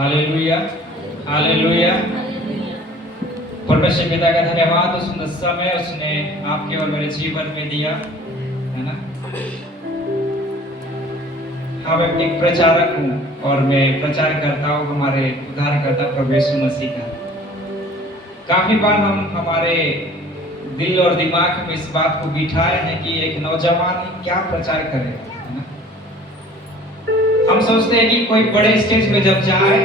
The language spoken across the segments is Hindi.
Hallelujah, hallelujah. परमेश्वर पिता का धन्यवाद, उस सुंदर समय उसने आपके और मेरे जीवन में दिया, है ना। हाँ, मैं एक प्रचारक हूँ और मैं प्रचार करता हूँ हमारे उद्धारकर्ता प्रभु यीशु मसीह का। काफी बार हम हमारे दिल और दिमाग में इस बात को बिठाए हैं कि एक नौजवान क्या प्रचार करेगा, है ना। हम सोचते हैं कि कोई बड़े स्टेज में जब जाए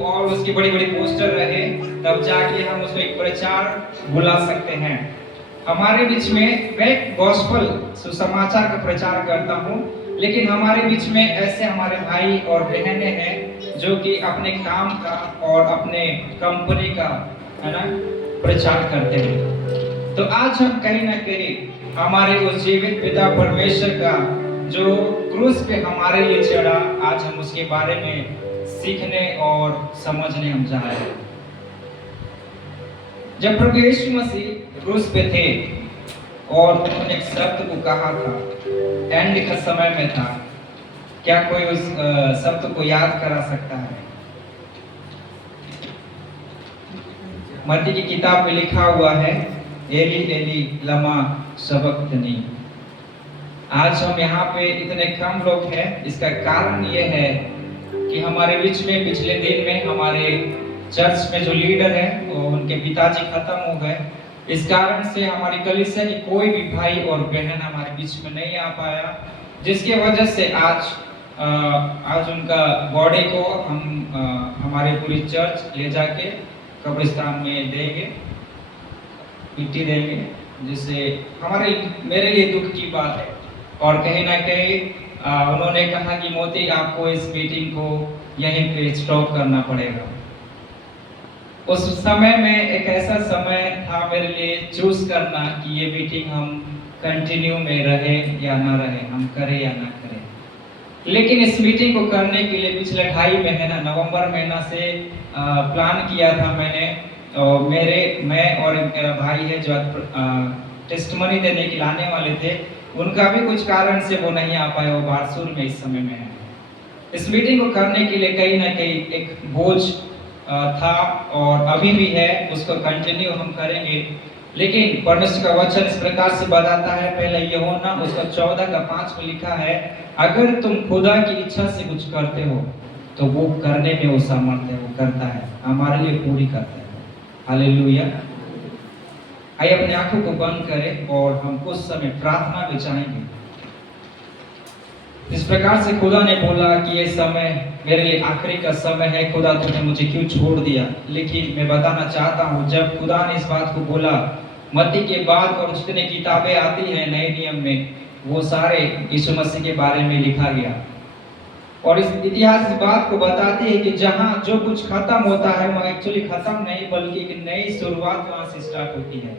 और उसकी बड़ी बड़ी पोस्टर रहे, तब जाके हम उसको एक प्रचार बुला सकते हैं। हमारे बीच में मैं गॉस्पल सुसमाचार का प्रचार करता हूँ, लेकिन हमारे बीच में ऐसे हमारे भाई और बहनें हैं जो कि अपने काम का और अपने कंपनी का, है ना, प्रचार करते हैं। तो आज हम कहीं ना कहीं हमारे उस जीवित पिता परमेश्वर का जो क्रूस पे हमारे लिए चढ़ा, आज हम उसके बारे में सीखने और समझने हम जा रहे हैं। जब प्रभु यीशु मसीह क्रूस पे थे और उन्होंने एक शब्द को कहा था, एंड का समय में था, क्या कोई उस शब्द को याद करा सकता है? मत्ती की किताब में लिखा हुआ है, एली एली लमा सबक्तनी। आज हम यहाँ पे इतने कम लोग हैं, इसका कारण ये है कि हमारे बीच में पिछले दिन में हमारे चर्च में जो लीडर है वो उनके पिताजी खत्म हो गए। इस कारण से हमारी कलीसिया की कोई भी भाई और बहन हमारे बीच में नहीं आ पाया, जिसकी वजह से आज उनका बॉडी को हम हमारे पूरी चर्च ले जाके कब्रिस्तान में देंगे, मिट्टी देंगे, जिससे मेरे लिए दुख की बात है। और कहीं ना कहीं उन्होंने कहा कि मोती आपको इस मीटिंग को यहीं पे स्टॉप करना पड़ेगा। उस समय में एक ऐसा समय था मेरे लिए चूज करना कि ये मीटिंग हम कंटिन्यू में रहे या ना रहे, हम करें या ना करें। लेकिन इस मीटिंग को करने के लिए पिछले 2.5 महीना नवंबर महीना से प्लान किया था मैंने। और मैं और मेरा भाई है जो टेस्टमनी देने के लाने वाले थे, उनका भी कुछ कारण से वो नहीं आ पाए, वो बारसूर में इस समय में है। इस मीटिंग को करने के लिए कहीं ना कहीं एक बोझ था और अभी भी है, उसको कंटिन्यू हम करेंगे। लेकिन परमेश्वर का वचन इस प्रकार से बताता है, पहले यूहन्ना उसका 14:5 में लिखा है, अगर तुम खुदा की इच्छा से कुछ करते हो तो वो करने में वो सामर्थ्य है, वो करता है, हमारे लिए पूरी करता है। हालेलुया। आइए अपने आंखों को बंद करें और हम कुछ समय प्रार्थना में जाएंगे। इस प्रकार से खुदा ने बोला कि ये समय मेरे लिए आखिरी का समय है, खुदा तूने मुझे क्यों छोड़ दिया। लेकिन मैं बताना चाहता हूँ, जब खुदा ने इस बात को बोला, मत्ती के बाद और जितने किताबें आती हैं नए नियम में, वो सारे यीशु मसीह के बारे में लिखा गया। और इस इतिहास इस बात को बताती है कि जहाँ जो कुछ खत्म होता है वह एक्चुअली खत्म नहीं, बल्कि एक नई शुरुआत वहां से स्टार्ट होती है।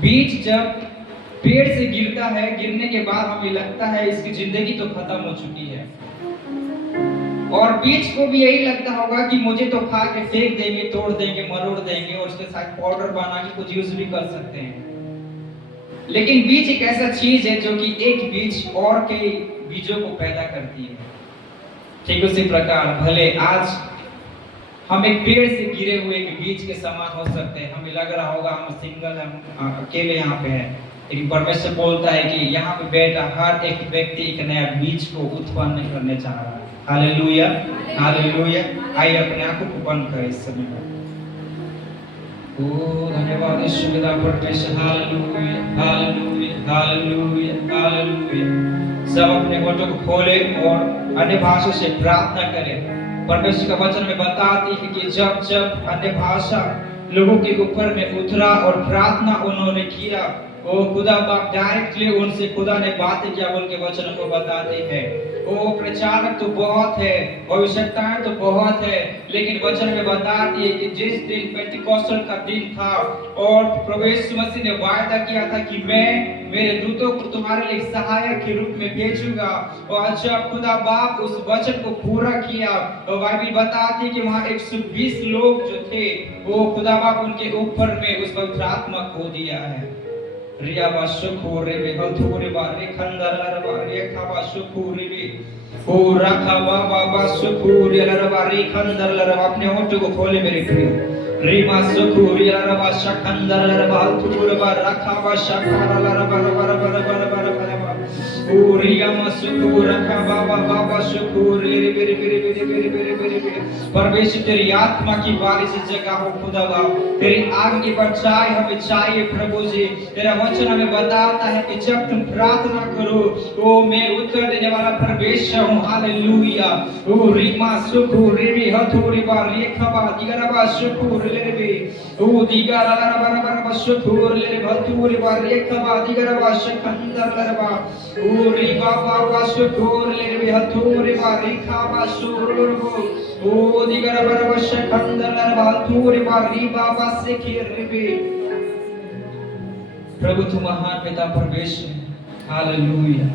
बीज जब पेड़ से गिरता है, गिरने के बाद हमें लगता है इसकी जिंदगी तो खत्म हो चुकी है, और बीज को भी यही लगता होगा कि मुझे तो खा के फेंक देंगे, तोड़ देंगे, मरोड़ देंगे और उसके साथ पाउडर बना के कुछ यूज भी कर सकते हैं। लेकिन बीज एक ऐसा चीज है जो कि एक बीज और कई बीजों को पैदा करती है। ठीक उसी प्रकार भले आज हम एक पेड़ से गिरे हुए एक बीज के समान हो सकते हैं। हमें लग रहा होगा हम सिंगल, हम अकेले यहाँ पे हैं, लेकिन परमेश्वर बोलता है कि यहाँ पे बैठा हर एक व्यक्ति एक नया बीज को उत्पन्न करने जा रहा है। Hallelujah, hallelujah. आइए अपने आंखों को बंद करें इस समय में। ओ धन्यवाद यीशु पिता परमेश्वर। Hallelujah, hallelujah, hallelujah, hallelujah. सब अपने होठों को खोले और अन्य भाषा से प्रार्थना करें। परमेश्वर का वचन में बताती है कि जब जब अन्य भाषा लोगों के ऊपर में उतरा और प्रार्थना उन्होंने किया, वो खुदा बाप डायरेक्टली उनसे खुदा ने बातें किया, उनके वचन को बताते हैं। वो प्रचारक तो बहुत है, भविष्यताएं तो बहुत है, लेकिन वचन में बताती है कि जिस दिन पेंटिकॉस्टल का दिन था और प्रभु यीशु मसीह ने वायदा किया था कि मैं मेरे दूतों को तुम्हारे लिए सहायक के रूप में भेजूंगा, और जब खुदा बाप उस वचन को पूरा किया तो बाइबल बताती है कि वहां 120 लोग जो थे, वो खुदा बाप उनके ऊपर में उस पवित्र आत्मा को दिया है। रिया बाशुखो रे बे हथुरे बारे खंदर लरबा रे खाबा शुखो रे बे ओ रखा बाबा बाशुखो रे लरबा रे खंदर लरबा। अपने होठों को खोले मेरे प्रिय। रीमा शुखो रे लरबा शखंदर लरबा हथुरे बा रखा बा शखारा लरबा रबा रबा रबा रबा रबा ओ रिया मशुखो रखा बाबा बाबा शुखो रे रे रे रे रे रे रे रे। परमेश्वर तेरी आत्मा की बारिश इस जगह हो खुदावा। तेरी आग की बरसात हमें चाहिए प्रभु जी। तेरा वचन हमें बताता है कि जब तुम प्रार्थना करो तो मैं उत्तर देने वाला परमेश्वर हूँ। हालेलुया। ओ रीमा शुखो रे रे हथुरे बा रे खाबा दिगरबा शुखो रे रे रे ओ दिगरा रबा रबा रबा शुखो रे रे हथुरे बा रे खाबा दिगरबा शखंदर लरबा ओ री बाबा बाशुखो रे रे हथुरे बा रे खाबा शुरबो ओ दिगरबा रबा शखंदर लरबा हथुरे बा री बाबा से खेरबे। प्रभु तू महान पिता परमेश्वर। हालेलुया।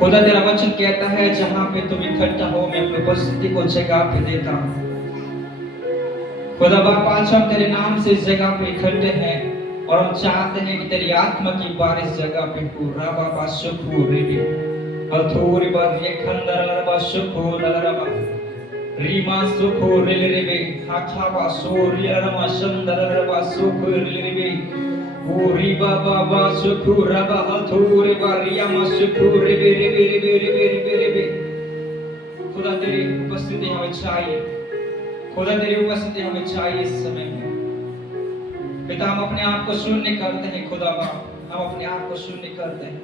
खुदा तेरा वचन कहता है जहां पे तुम इकट्ठा हो मैं अपनी उपस्थिति को जगह पे देता हूं। खुदा बाप आज हम तेरे नाम से इस जगह पे इकट्ठे हैं और हम चाहते हैं कि तेरी आत्मा की बारिश जगह पे हो। राबा बाशुखो रे रे हथुरे बा रे खंदर लरबा शुखो लरबा रीमा शुखो रे रे रे हाखाबा सोरी लरबा शंदर लरबा शुखो रे रे ओ री बाबा बाशुखो रबा हथुरे बा रिया मशुखो रे रे रे रे रे रे रे। खुदा तेरी उपस्थिति हमें चाहिए। खुदा तेरी उपस्थिति हमें चाहिए इस समय में। पिता हम अपने आप को शून्य करते हैं। खुदा बाप हम अपने आप को शून्य करते हैं।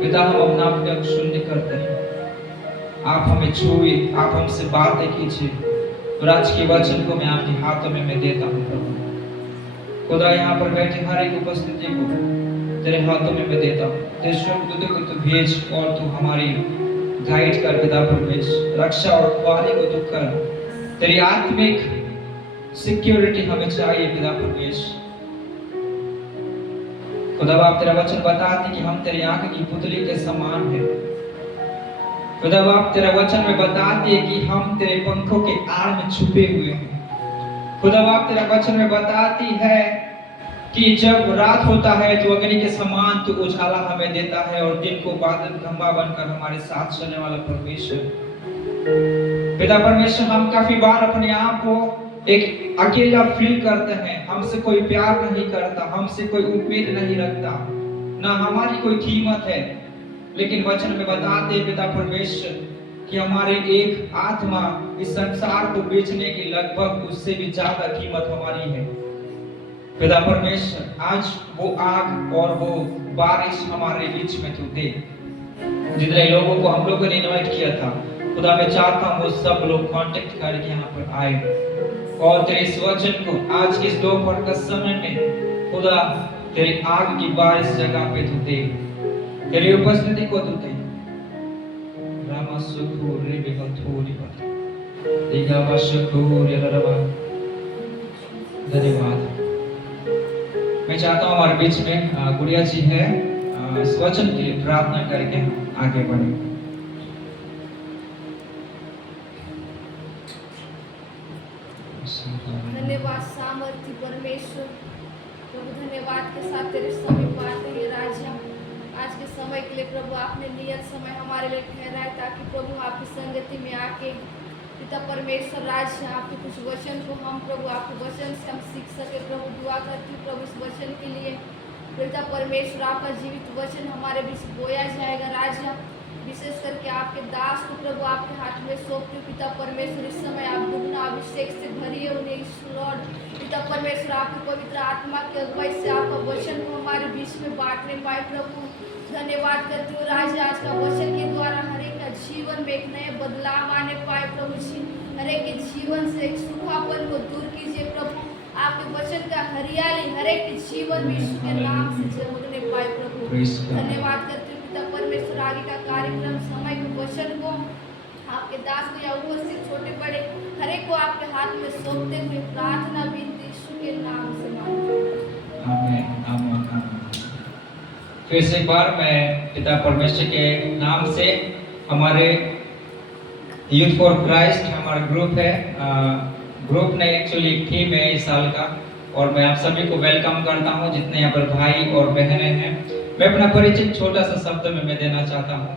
पिता हम अपना आप को शून्य करते हैं। आप हमें छुए, आप हमसे बातें कीजिए और आज के वचन को मैं आपके हाथों में मैं देता हूँ प्रभु। खुदा यहाँ पर बैठे हर एक उपस्थिति को तेरे हाथों में मैं देता हूँ। तेरे स्वर्गदूतों को तू भेज और तू हमारी गाइड कर पिता परमेश्वर। रक्षा और रखवाली को तू कर। तेरी आत्मिक सिक्योरिटी हमें चाहिए पिता परमेश्वर। खुदा बाप तेरा वचन बताते कि हम तेरी आंख की पुतली के समान हैं। खुदा बाप तेरा वचन में बताते कि हम तेरे पंखों के आड़ में छुपे हुए हैं। खुदा बाप तेरा वचन में बताती है कि जब रात होता है तो अग्नि के समान तू उजाला हमें देता है और दिन को बादल खंभा बनकर हमारे साथ चलने वाला परमेश्वर। पिता परमेश्वर हम काफी बार अपने आप को एक अकेला फील करते हैं। हमसे कोई प्यार नहीं करता, हमसे कोई उम्मीद नहीं रखता, ना हमारी कोई कीमत है। लेकिन वचन में बताते पिता परमेश्वर कि हमारी एक आत्मा इस संसार को बेचने की लगभग उससे भी ज्यादा कीमत हमारी है। पिता परमेश्वर आज वो आग और वो बारिश हमारे बीच में तू दे। जितने लोगों को हम लोगों ने इनवाइट किया था खुदा मैं चाहता हूँ वो सब लोग कांटेक्ट करके यहाँ पर आए और तेरे इस वचन को आज के इस दोपहर का समय में खुदा तेरी आग की बारिश जगह पे तू दे। तेरी उपस्थिति को तू दे। रामा सुखो रे बेहथोरी बता देगा वशको रे लरबा। धन्यवाद। मैं चाहता हूँ हमारे बीच में गुड़िया जी है इस वचन के लिए प्रार्थना करके आगे बढ़े। धन्यवाद सामर्थ्य परमेश्वर प्रभु, धन्यवाद के साथ तेरे समीप आते हैं राजा। आज के समय के लिए प्रभु आपने नियत समय हमारे लिए ठहराया ताकि प्रभु आपकी संगति में आके पिता परमेश्वर राजा आपके कुछ वचन को हम प्रभु आपके वचन से हम सीख सके। प्रभु दुआ करती प्रभु इस वचन के लिए पिता परमेश्वर आपका जीवित वचन हमारे बीच बोया जाएगा राजा। विशेष करके आपके दास को प्रभु आपके हाथ में सौंपती पिता परमेश्वर। इस समय आप दुगना अभिषेक से भरिए उन्हें लॉर्ड पिता परमेश्वर आपकी पवित्र आत्मा के अगुवाई से आपका वचन को हमारे बीच में बांटने पाए प्रभु। धन्यवाद करती हूँ राजा आज का वचन के द्वारा हर एक का जीवन में एक नए बदलाव आने पाए प्रभु जी। हर एक के जीवन से एक सूखापन को दूर कीजिए प्रभु। आपके वचन का हरियाली हर एक के जीवन में यीशु के नाम से जमने पाए प्रभु। धन्यवाद करती हूँ पिता परमेश्वर। आगे का कार्यक्रम समय के वचन को आपके दास को या उपस्थित छोटे बड़े हर एक को आपके हाथ में सौंपते हुए प्रार्थना विनती यीशु के नाम से मांगते हैं। आमीन आमीन आमीन। फिर से एक बार मैं पिता परमेश्वर के नाम से हमारे यूथ फॉर क्राइस्ट हमारा ग्रुप है। ग्रुप ने एक्चुअली एक थीम है इस साल का और मैं आप सभी को वेलकम करता हूँ, जितने यहाँ पर भाई और बहनें हैं। मैं अपना परिचय छोटा सा शब्द में मैं देना चाहता हूँ।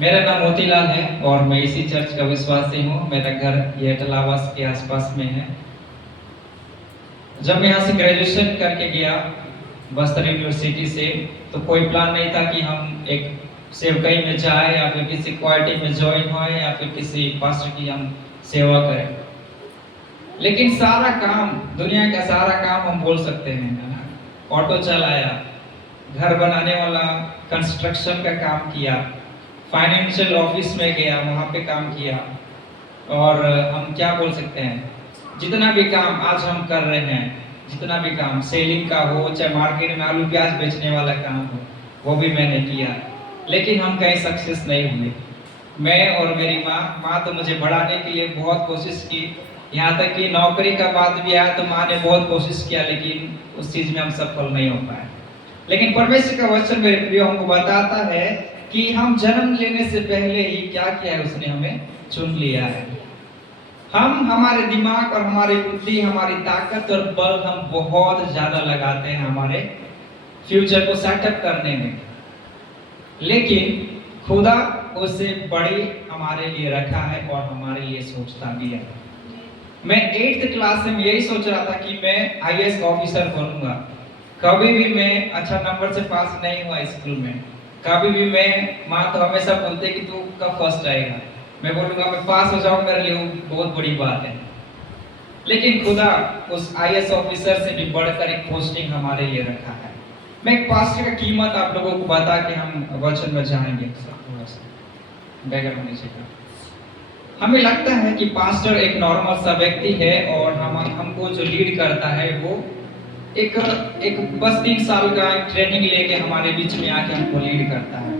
मेरा नाम मोतीलाल है और मैं इसी चर्च का विश्वासी हूँ। मेरा घर ये टलावास के आसपास में है। जब मैं यहाँ से ग्रेजुएशन करके गया बस्तर यूनिवर्सिटी से, तो कोई प्लान नहीं था कि हम एक सेवकाई में जाए या फिर किसी क्वालिटी में ज्वाइन होए या फिर किसी पास्टर की हम सेवा करें। लेकिन सारा काम, दुनिया का सारा काम हम बोल सकते हैं, है ना। ऑटो चलाया, घर बनाने वाला कंस्ट्रक्शन का काम किया, फाइनेंशियल ऑफिस में गया, वहाँ पे काम किया, और हम क्या बोल सकते हैं, जितना भी काम आज हम कर रहे हैं, जितना भी काम सेलिंग का हो, चाहे मार्केट में आलू प्याज बेचने वाला काम हो, वो भी मैंने किया। लेकिन हम कहीं सक्सेस नहीं हुए। मैं और मेरी माँ तो मुझे बढ़ाने के लिए बहुत कोशिश की, यहाँ तक कि नौकरी का बात भी आया तो माँ ने बहुत कोशिश किया, लेकिन उस चीज़ में हम सफल नहीं हो पाए। लेकिन परमेश्वर का वचन मेरे प्रियो हमको बताता है कि हम जन्म लेने से पहले ही क्या किया है, उसने हमें चुन लिया है। हम हमारे दिमाग और हमारी बुद्धि, हमारी ताकत और बल हम बहुत ज्यादा लगाते हैं हमारे फ्यूचर को सेटअप करने में, लेकिन खुदा उससे बड़ी हमारे लिए रखा है और हमारे लिए सोचता भी है। मैं 8th क्लास में यही सोच रहा था कि मैं IAS ऑफिसर बनूंगा। कभी भी मैं अच्छा नंबर से पास नहीं हुआ स्कूल में। कभी भी माँ तो हमेशा बोलते कि तू कब फर्स्ट आएगा। मैं बोलूंगा मैं पास हो जाऊं, मेरे लिए बहुत बड़ी बात है। लेकिन खुदा उस IAS ऑफिसर से भी बढ़कर एक पोस्टिंग हमारे लिए रखा है। मैं एक पास्टर का कीमत आप लोगों को बता के हम वचन में जाएंगे। हमें लगता है कि पास्टर एक नॉर्मल सा व्यक्ति है और हमको जो लीड करता है वो एक बस 3 साल का ट्रेनिंग लेके हमारे बीच में आके हमको लीड करता है।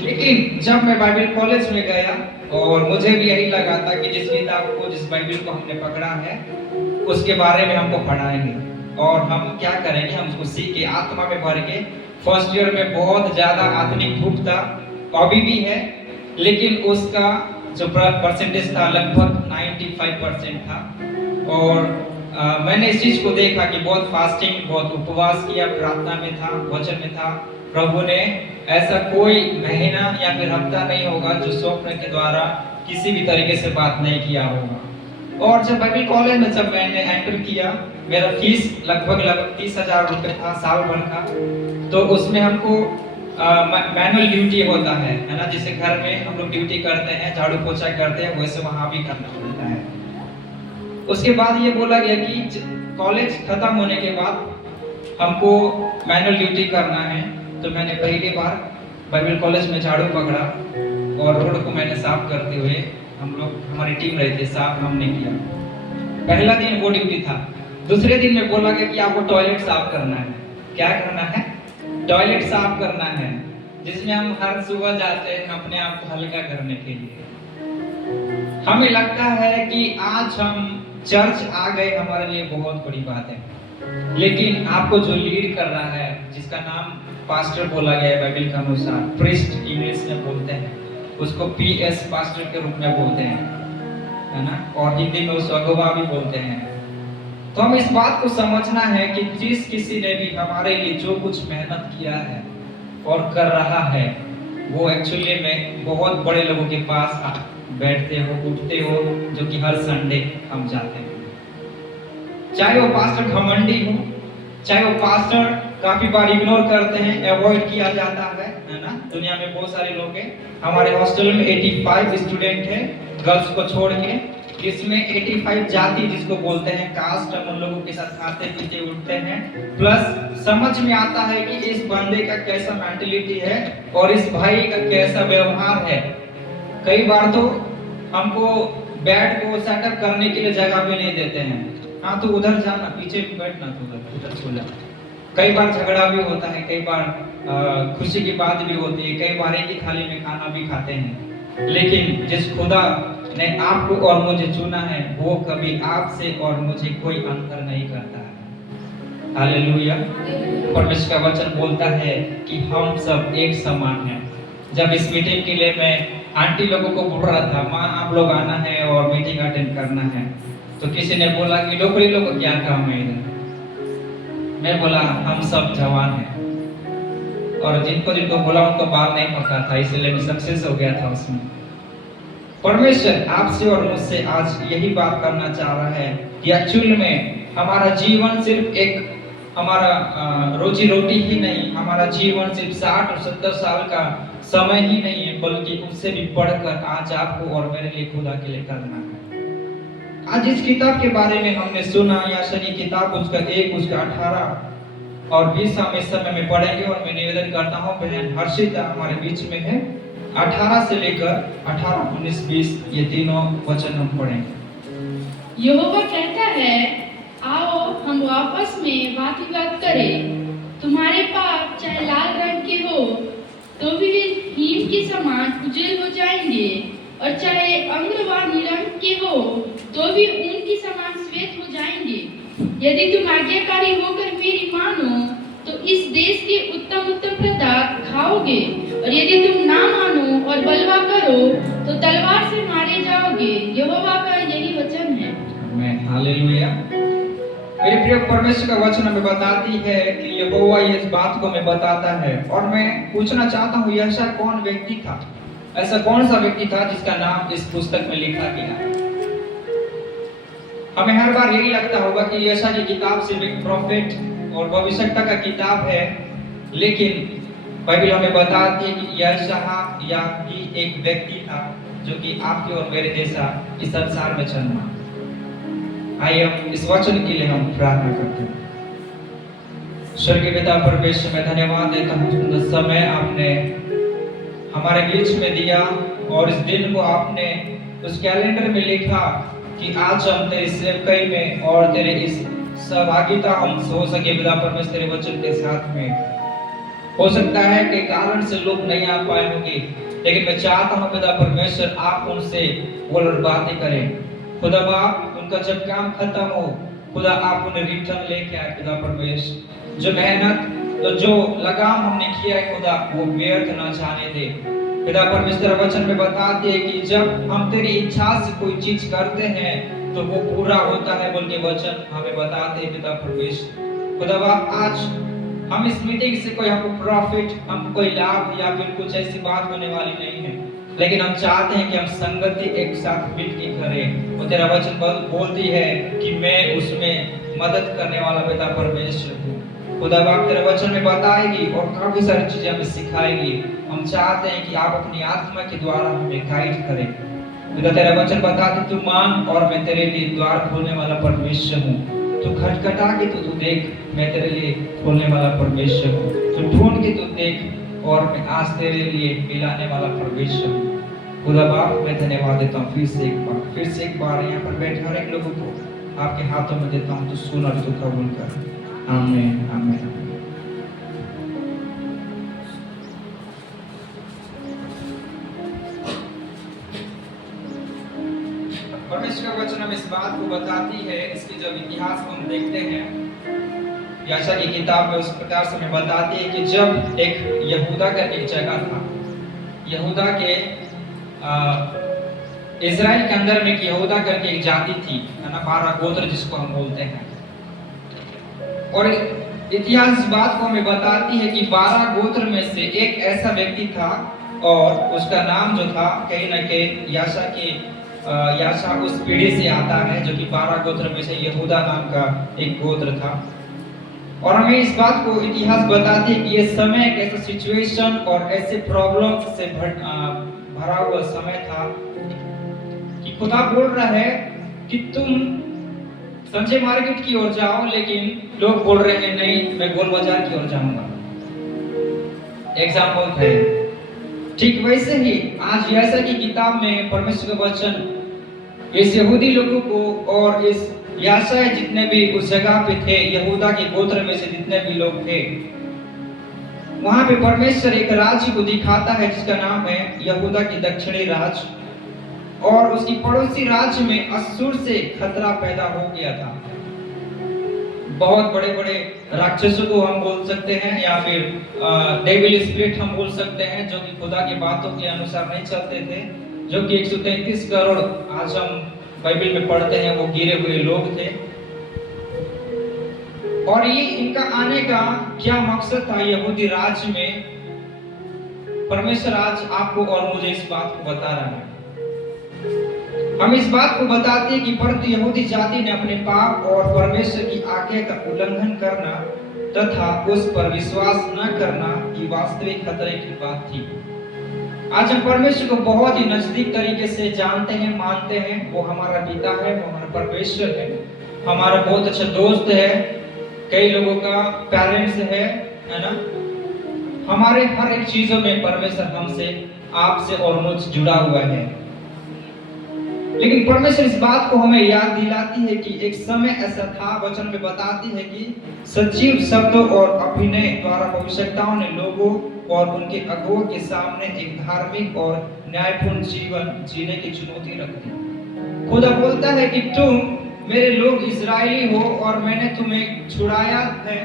लेकिन जब मैं बाइबल कॉलेज में गया और मुझे भी यही लगा था कि जिस किताब को, जिस बाइबल को हमने पकड़ा है, उसके बारे में हमको पढ़ाएंगे और हम क्या करेंगे, हम उसको सीख के आत्मा में भर के। फर्स्ट ईयर में बहुत ज्यादा आत्मिक भूख था, अभी भी है, लेकिन उसका जो परसेंटेज था लगभग 95% था। और मैंने इस चीज को देखा कि बहुत फास्टिंग, बहुत उपवास किया, प्रार्थना में था, वचन में था। प्रभु ने ऐसा कोई महीना या फिर हफ्ता नहीं होगा जो स्वप्न के द्वारा किसी भी तरीके से बात नहीं किया होगा। और जब बाइबल कॉलेज में जब मैंने एंटर किया, मेरा फीस लगभग 30,000 रुपए था साल भर का। तो उसमें हमको मैनुअल ड्यूटी होता है ना, जिसे घर में हम लोग ड्यूटी करते हैं, झाड़ू पोछा करते हैं, वैसे वहां भी करना पड़ता है। उसके बाद ये बोला गया कि कॉलेज खत्म होने के बाद हमको मैनुअल ड्यूटी करना है। तो मैंने पहली बार बाइबल कॉलेज में झाड़ू पकड़ा और रोड को मैंने साफ करते हुए, हमारी टीम रही थी, साफ हमने किया। पहला दिन वो ड्यूटी था। दूसरे दिन में बोला गया कि आपको टॉयलेट साफ करना है। क्या करना है? टॉयलेट साफ करना है, जिसमें हम हर सुबह जाते हैं अपने आप को हल्का करने के लिए। हमें लगता है कि आज हम चर्च आ गए, हमारे लिए बहुत बड़ी बात है। लेकिन आपको जो लीड कर रहा है, जिसका नाम पास्टर बोला गया है बाइबल के अनुसार, प्रीस्ट इंग्लिश में बोलते हैं, उसको PS पास्टर के रूप में बोलते हैं, है ना, और हिंदी में उसको अगुवा भी बोलते हैं। तो हम इस बात को समझना है कि जिस किसी ने भी हमारे लिए जो कुछ मेहनत किया है और कर रहा है, वो एक्चुअली में बहुत बड़े लोगों के पास बैठते हो, उठते हो, जो कि हर संडे हम जाते हैं। चाहे वो पास्टर घमंडी हो, चाहे वो पास्टर काफी बार इग्नोर करते हैं, अवॉइड किया जाता है ना। दुनिया में बहुत सारे लोग हैं। हमारे हॉस्टल में 85 स्टूडेंट हैं, गर्ल्स को छोड़ के, जिसमें 85 जाति जिसको बोलते हैं, कास्ट, हम उन लोगों के साथ खाते पीते उठते हैं। प्लस समझ में आता है कि इस बंदे का कैसा मेंटलिटी है और इस भाई का कैसा व्यवहार है। कई बार तो हमको बेड को सेटअप करने के लिए जगह भी नहीं देते हैं। हाँ तो उधर जाना, पीछे भी बैठना, तो उधर सो जाना। कई बार झगड़ा भी होता है, कई बार खुशी की बात भी होती है, कई बार एक ही थाली में खाना भी खाते हैं। लेकिन जिस खुदा ने आपको और मुझे चुना है, वो कभी आपसे और मुझे कोई अंतर नहीं करता है। हालेलुया। परमेश्वर का वचन बोलता है कि हम सब एक समान हैं। जब इस मीटिंग के लिए मैं आंटी लोगों को बोल रहा था, माँ आप लोग आना है और मीटिंग अटेंड करना है, तो किसी ने बोला कि नौकरी लोग को क्या काम है इधर। मैं बोला हम सब जवान हैं, और जिनको जिनको बोला उनको बाल नहीं पका था, इसलिए मैं सक्सेस हो गया था उसमें। परमेश्वर आपसे और मुझसे आज यही बात करना चाह रहा है कि एक्चुअल में हमारा जीवन सिर्फ एक हमारा रोजी रोटी ही नहीं, हमारा जीवन सिर्फ 60 और 70 साल का समय ही नहीं है, बल्कि उससे भी बढ़कर आज आपको और मेरे लिए खुदा के लिए करना है। आज इस किताब के बारे में हमने सुना, याशाया की किताब उसका 1 उसका 18 और 20 हम इस समय में पढ़ेंगे, और मैं निवेदन करता हूँ बहन हर्षिता हमारे बीच में है। 18 से लेकर 18, 19, 20 ये तीनों वचन हम पढ़ेंगे। यहोवा कहता है, आओ हम आपस में बात करें। तुम्हारे पाप चाहे लाल रंग के हो तो भी वे हीम के समान उजल हो जाएंगे, और चाहे अंगरवानी रंग के हो तो भी ऊन के समान श्वेत हो जाएंगे। यदि तुम आज्ञाकारी होकर मेरी मानो तो इस देश के उत्तम उत्तम पदार्थ खाओगे, और यदि तुम ना मानो और बलवा करो तो तलवार से मारे जाओगे। यहोवा का यही वचन है। आमीन, हालेलुया। मेरे प्रिय परमेश्वर का वचन हमें बताती है कि यहोवा इस बात को हमें बताता है, और मैं पूछना चाहता हूँ ऐसा कौन व्यक्ति था, ऐसा कौन सा व्यक्ति था जिसका नाम इस पुस्तक में लिखा गया। हमें हर बार यही लगता होगा कि यशाया की किताब सिर्फ एक प्रोफेट और भविष्यवक्ता का किताब है, लेकिन बाइबल हमें बताती है कि यशाया भी एक व्यक्ति था जो कि आपके और मेरे जैसा इस संसार में जन्मा। आइए हम इस वचन के लिए हम प्रार्थना करते हैं। स्वर्गीय पिता परमेश्वर, मैं धन्यवाद देता हूँ सुंदर समय आपने हमारे बीच में दिया, और इस दिन को आपने उस कैलेंडर में लिखा कि आज हम तेरी सेवकाई में और तेरे इस सहभागिता हम हो सके। पिता परमेश्वर तेरे वचन के साथ में हो सकता है कि कारण से लोग नहीं आ पाए होंगे, लेकिन मैं चाहता हूँ पिता परमेश्वर आप उनसे बोल और बातें करें। खुदा बाप उनका जब काम खत्म हो, खुदा आप उन्हें रिटर्न लेके आए। पिता परमेश्वर जो मेहनत तो जो लगाम हमने किया है खुदा वो व्यर्थ ना जाने दे। पिता परमेश्वर वचन में बताते हैं कि जब हम तेरी इच्छा से कोई चीज करते हैं तो वो पूरा होता है, बोल के वचन हमें बताते हैं। पिता परमेश्वर खुदा बाप आज हम इस मीटिंग से कोई हमको प्रॉफिट, हमको कोई लाभ या फिर कुछ ऐसी बात होने वाली नहीं है, लेकिन हम चाहते हैं कि हम संगति एक साथ मिलकर करें। वो तेरा वचन बोलती है कि मैं उसमें मदद करने वाला पिता परमेश्वर हूँ। खुदा बाप तेरे वचन में बताएगी और काफी सारी चीजें हमें सिखाएगी। हम चाहते हैं कि आप अपनी आत्मा के द्वारा हमें गाइड करें। पिता तेरा वचन बताते तू मान और मैं तेरे लिए द्वार खोलने वाला परमेश्वर हूँ। तू खटखटा के तू देख, मैं तेरे लिए खोलने वाला परमेश्वर हूँ। तू ढूंढ के तू देख और मैं आज तेरे लिए मिलाने वाला परमेश्वर हूँ। खुदा बाप मैं धन्यवाद देता हूँ फिर से एक बार यहाँ पर बैठे हर एक लोगों को आपके हाथों में देता हूँ। तू सुन और तू कबूल कर। आमीन आमीन। परमेश्वर का वचन हमें इस बात को बताती है, इसके जब इतिहास को हम देखते हैं याशा की किताब में उस प्रकार से हमें बताती है कि जब एक यहूदा का एक जगह था, यहूदा के इजराइल के अंदर में एक यहूदा करके एक जाति थी, है ना, 12 गोत्र जिसको हम बोलते हैं। और इतिहास इस बात को हमें बताती है कि 12 गोत्र में से एक ऐसा व्यक्ति था और उसका नाम जो था कहीं ना कहीं याशा उस पीढ़ी से आता है जो कि 12 गोत्र में से यहूदा नाम का एक गोत्र था। और हमें इस बात को इतिहास बताती है कि ये समय एक ऐसा सिचुएशन और ऐसे प्रॉब्लम से भरा हुआ समय था कि खुदा बोल रहा है कि तुम संजय मार्केट की ओर जाओ, लेकिन लोग बोल रहे हैं नहीं मैं गोल बाजार की ओर जाऊंगा। एग्जाम्पल है। ठीक वैसे ही आज याशा की किताब में परमेश्वर का वचन इस यहूदी लोगों को और इस याशा जितने भी उस जगह पे थे, यहूदा के गोत्र में से जितने भी लोग थे, वहां पे परमेश्वर एक राज्य को दिखाता है जिसका नाम है यहूदा की दक्षिणी राज्य। और उसकी पड़ोसी राज्य में अश्शूर से खतरा पैदा हो गया था। बहुत बड़े बड़े राक्षसों को हम बोल सकते हैं या फिर डेविल स्पिरिट हम बोल सकते हैं, जो कि खुदा की बातों के अनुसार नहीं चलते थे, जो कि 133 करोड़ आज हम बाइबल में पढ़ते हैं वो गिरे हुए लोग थे। और ये इनका आने का क्या मकसद था यहूदी राज्य में, परमेश्वर आज आपको और मुझे इस बात को बता रहा है। हम इस बात को बताते हैं कि परंतु यहूदी जाति ने अपने पाप और परमेश्वर की आज्ञा का उल्लंघन करना तथा उस पर विश्वास न करना ये वास्तविक खतरे की बात थी। आज हम परमेश्वर को बहुत ही नजदीक तरीके से जानते हैं, मानते हैं। वो हमारा पिता है, वो हमारा परमेश्वर है, हमारा बहुत अच्छा दोस्त है, कई लोगों का पेरेंट्स है ना। हमारे हर एक चीजों में परमेश्वर हमसे, आपसे और मुझसे जुड़ा हुआ है। लेकिन परमेश्वर इस बात को हमें याद दिलाती है कि एक समय ऐसा था, वचन में बताती है कि सजीव शब्दों और अभिनय द्वारा भविष्यवक्ताओं ने लोगों और उनके अगुओं के सामने एक धार्मिक और न्यायपूर्ण जीवन जीने की चुनौती रख दी। खुदा बोलता है कि तुम मेरे लोग इजरायली हो और मैंने तुम्हें छुड़ाया है,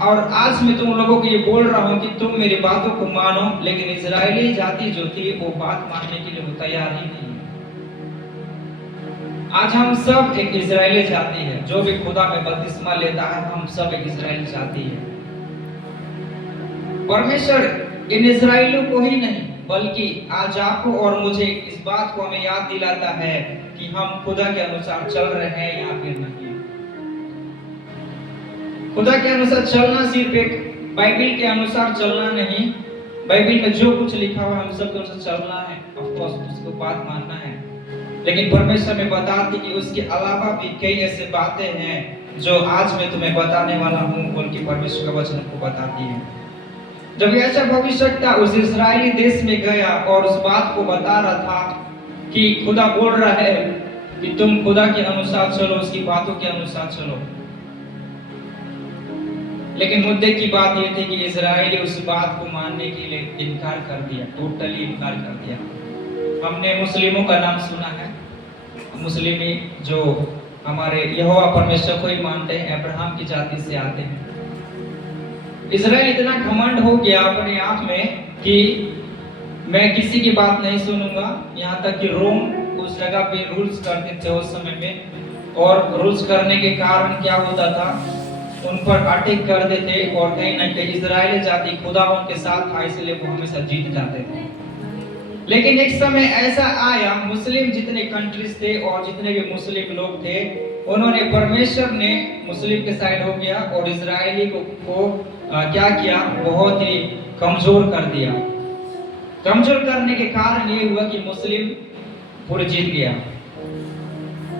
और आज मैं तुम लोगों को ये बोल रहा हूँ कि तुम मेरी बातों को मानो। लेकिन इजरायली जाति जो थी वो बात मानने के लिए वो तैयार ही नहीं। आज हम सब एक इजरायली जाति है, जो भी खुदा में बपतिस्मा लेता है हम सब एक इजरायली जाति है। परमेश्वर इन इजरायलियों को ही नहीं बल्कि आज आपको और मुझे इस बात को हमें याद दिलाता है कि हम खुदा के अनुसार चल रहे हैं या फिर नहीं। खुदा के अनुसार चलना सिर्फ एक बाइबल के अनुसार चलना नहीं, बाइबल में जो कुछ लिखा हुआ है हम सब के अनुसार चलना है, ऑफ कोर्स उसको बात मानना है। लेकिन परमेश्वर में बताती कि उसके अलावा भी कई ऐसे बातें हैं जो आज मैं तुम्हें बताने वाला हूँ बोल के परमेश्वर का वचन को बताती है। जब ऐसा भविष्यवक्ता उस इस्राएली देश में गया और उस बात को बता रहा था कि खुदा बोल रहा है कि तुम खुदा के अनुसार चलो, उसकी बातों के अनुसार चलो। लेकिन मुद्दे की बात यह थी कि इजरायली उस बात को मानने के लिए इनकार कर दिया, टोटली इनकार कर दिया। हमने मुस्लिमों का नाम सुना है, मुस्लिमी जो हमारे यहोवा परमेश्वर को ही मानते हैं, अब्राहम की जाति से आते हैं। इजराइल इतना घमंड हो गया अपने आप में कि मैं किसी की बात नहीं सुनूंगा, यहाँ तक कि रोम उस जगह पे रूल्स करते थे उस समय में। और रूल्स करने के कारण क्या होता था, उन पर अटैक कर देते और कहीं ना कहीं इजराइली जाति खुदा उनके साथ था, इसलिए वो हमेशा जीत जाते थे। लेकिन एक समय ऐसा आया, मुस्लिम जितने कंट्रीज थे और जितने भी मुस्लिम लोग थे उन्होंने, परमेश्वर ने मुस्लिम के साइड हो गया और इजरायली को क्या किया, बहुत ही कमजोर कर दिया। कमजोर करने के कारण ये हुआ कि मुस्लिम पूरे जीत गया।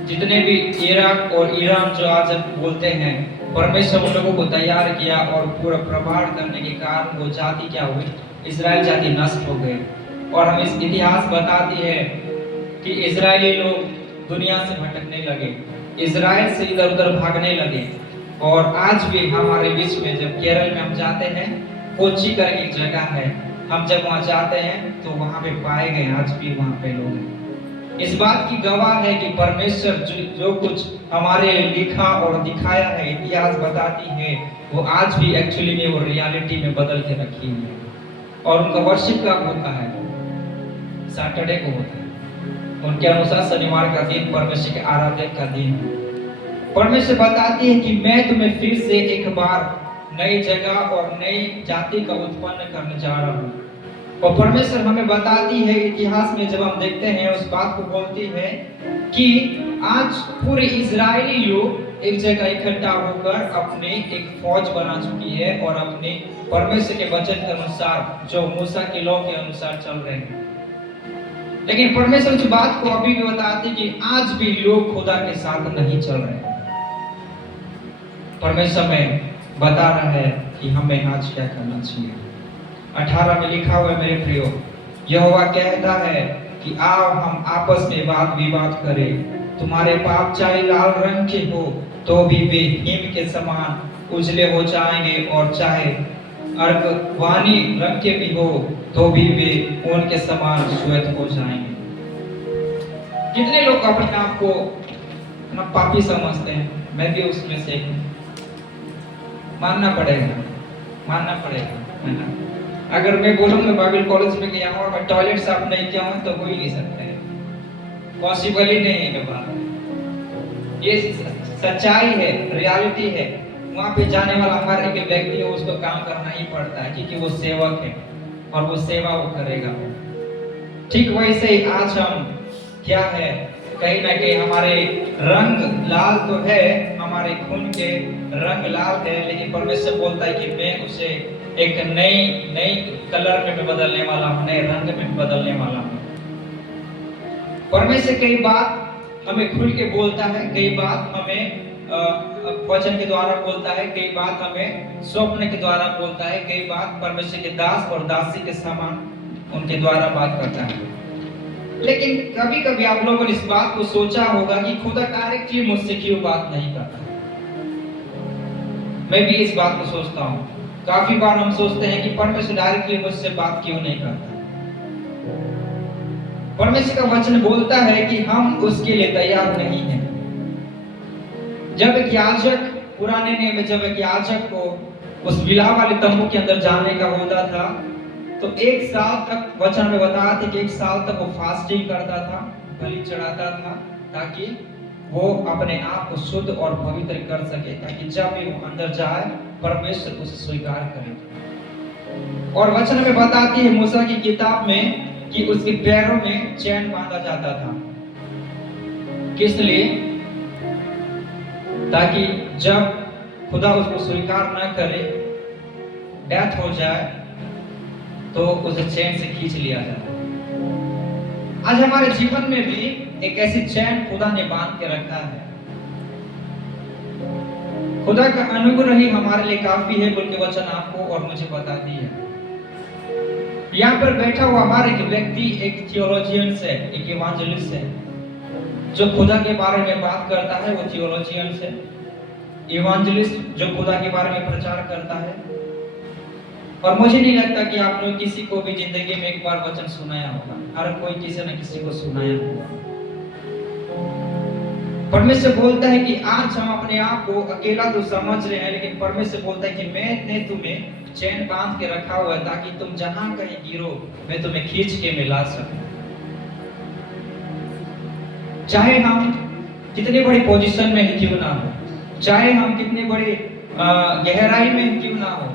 जितने भी इराक और ईरान जो आज बोलते हैं, परमेश्वर उन लोगों को तैयार किया और पूरा प्रभाव करने के कारण वो जाति क्या हुई, इजराइल जाति नष्ट हो गई। और हम इस इतिहास बताती है कि इजरायली लोग दुनिया से भटकने लगे, इजराइल से इधर उधर भागने लगे। और आज भी हमारे बीच में जब केरल में हम जाते हैं, कोची करके एक जगह है, हम जब वहाँ जाते हैं तो वहाँ पे पाए गए आज भी वहाँ पे लोग हैं। इस बात की गवाह है कि परमेश्वर जो कुछ हमारे लिखा और दिखाया है, इतिहास बताती है, वो आज भी एक्चुअली में वो रियलिटी में बदल के रखी हुई है। और उनका वर्शिप कब होता है, सैटरडे को होता है। उनके अनुसार शनिवार का दिन परमेश्वर के आराधना का दिन है। परमेश्वर बताती है कि मैं तुम्हें फिर से एक बार नई जगह और नई जाति का उत्पन्न करने जा रहा हूँ। और परमेश्वर हमें बताती है, इतिहास में जब हम देखते हैं उस बात को बोलती है कि आज पूरे इजरायली लोग एक जगह इकट्ठा होकर अपने एक फौज बना चुकी है और अपने परमेश्वर के वचन के अनुसार, जो मूसा के लॉ के अनुसार चल रहे हैं। लेकिन परमेश्वर इस बात को अभी भी बताती कि आज भी लोग खुदा के साथ नहीं चल रहे। परमेश्वर में बता रहा है कि हमें आज क्या करना चाहिए। 18 में लिखा हुआ है, मेरे प्रियो, यहोवा कहता है कि आओ हम आपस में वाद विवाद करें। तुम्हारे पाप चाहे लाल रंग के हो तो भी वे हिम के समान उजले हो जाएंगे, और चाहे अर्गवानी रंग के भी हो तो भी वे ऊन के समान श्वेत हो जाएंगे। कितने लोग अपने आप को ना पापी समझते हैं, मैं भी उसमें से हूँ। मानना पड़ेगा है ना। अगर मैं बोलूँ मैं बाइबल कॉलेज में गया हूँ और मैं टॉयलेट साफ नहीं किया हूँ तो हो ही नहीं सकता है। पॉसिबल ही नहीं है बात। ये सच्चाई है, रियलिटी है। वहां पे जाने वाला हर एक व्यक्ति हो उसको काम करना ही पड़ता है, क्योंकि वो सेवक है और वो सेवा वो करेगा। ठीक वैसे ही आज हम क्या है, कहीं ना कहीं हमारे रंग लाल तो है, हमारे खून के रंग लाल है, लेकिन परमेश्वर बोलता है कि मैं उसे एक नई कलर में बदलने वाला हूँ, नए रंग में बदलने वाला हूँ। परमेश्वर कई बात हमें खुल के बोलता है, कई बात हमें वचन के द्वारा बोलता है, कई बात हमें स्वप्न के द्वारा बोलता है, कई बात परमेश्वर के दास और दासी के समान उनके द्वारा बात करता है। लेकिन कभी कभी आप लोगों ने इस बात को सोचा होगा कि खुदा डायरेक्टली मुझसे क्यों बात नहीं करता। मैं भी इस बात को सोचता हूँ। काफी बार हम सोचते हैं कि परमेश्वर डायरेक्टली मुझसे बात क्यों नहीं करता। परमेश्वर का वचन बोलता है कि हम उसके लिए तैयार नहीं हैं। जब एक याजक, पुराने नियम में जब एक याजक को उस मिलाप वाले तंबू के अंदर जाने का होता था, तो 1 साल तक वचन में बताया था कि 1 साल तक वो फास्टिंग करता था, बलि चढ़ाता था, ताकि वो अपने आप को शुद्ध और पवित्र कर सके, ताकि जब भी वो अंदर जाए परमेश्वर उसे स्वीकार करे। और वचन में बताती है मूसा की किताब में कि उसके पैरों में चैन बांधा जाता था। किस लिए? ताकि जब खुदा उसको स्वीकार न करे, डेथ हो जाए, तो उसे चैन से खींच लिया जाए। आज हमारे जीवन में भी एक ऐसी चैन खुदा ने बांध के रखा है। खुदा का अनुग्रह ही हमारे लिए काफी है, बोल के वचन आपको और मुझे बताती है। यहाँ पर बैठा हुआ हमारे एक व्यक्ति एक थियोलॉजियन है, एक इवांजेलिस्ट है, जो खुदा के बारे में बात करता है, वो थियोलॉजियन है। इवांजेलिस्ट जो खुदा के बारे में प्रचार करता है। और मुझे नहीं लगता कि आप लोग किसी को भी जिंदगी में एक बार वचन सुनाया होगा। हर कोई किसी न किसी को सुनाया होगा। परमेश्वर बोलता है कि आज हम अपने आप को अकेला तो समझ रहे हैं, लेकिन परमेश्वर बोलता है कि मैंने तुम्हें चैन बांध के रखा हुआ है, ताकि तुम जहां कहीं गिरो मैं तुम्हें खींच के मिला सकूं। चाहे हम कितनी बड़ी पोजीशन में ही क्यों ना हो, चाहे हम कितनी बड़ी गहराई में क्यों ना हो,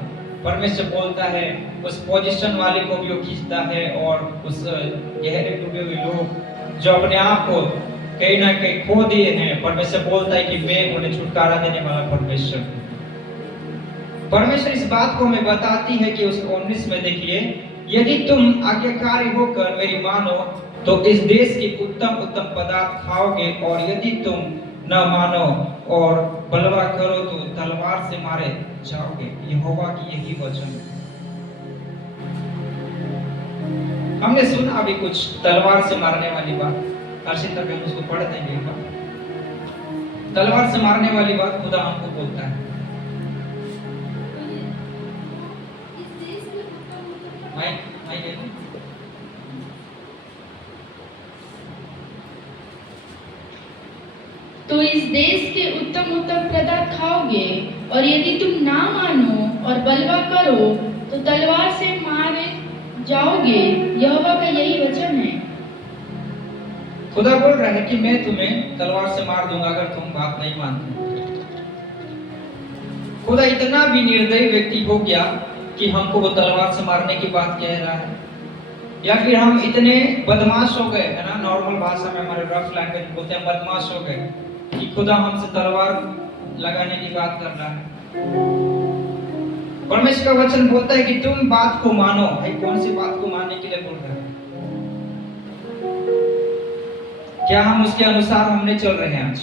परमेश्वर बोलता है उस पोजीशन वाले को भी वो खींचता है। और उस गहरे डूबे हुए लोग जो अपने आप को कहीं ना कहीं खो दिए हैं, परमेश्वर बोलता है कि मैं उन्हें छुटकारा देने वाला परमेश्वर हूं। परमेश्वर इस बात को हमें बताती है कि उसको 19 में देखिए, यदि तुम आज्ञाकारी होकर मेरी मानो तो इस देश के उत्तम उत्तम पदार्थ खाओगे, और यदि तुम न मानो और बलवा करो तो तलवार से मारे जाओगे। यहोवा की यही वचन। हमने सुना अभी कुछ तलवार से मारने वाली बात, अर्शित तक हम उसको पढ़ देंगे। तलवार से मारने वाली बात खुदा हमको बोलता है। तो इस देश के उत्तम उत्तम पदार्थ खाओगे, और यदि तुम ना मानो और बलवा करो तो तलवार से मारे जाओगे। यहोवा का यही वचन है। खुदा बोल रहा है कि मैं तुम्हें तलवार से मार दूंगा अगर तुम बात नहीं मानते। खुदा इतना भी निर्दयी व्यक्ति हो गया कि हमको वो तलवार से मारने की बात कह रहा है, या फिर हम इतने बदमाश हो गए, है ना, नॉर्मल भाषा में हमारे रफ लैंग्वेज बोलते हैं, बदमाश हो गए कि खुदा हमसे तलवार लगाने की बात कर रहा है। परमेश्वर का वचन बोलता है कि तुम बात को मानो। भाई कौन सी बात को मानने के लिए बोल रहे हैं? क्या हम उसके अनुसार हमने चल रहे हैं? आज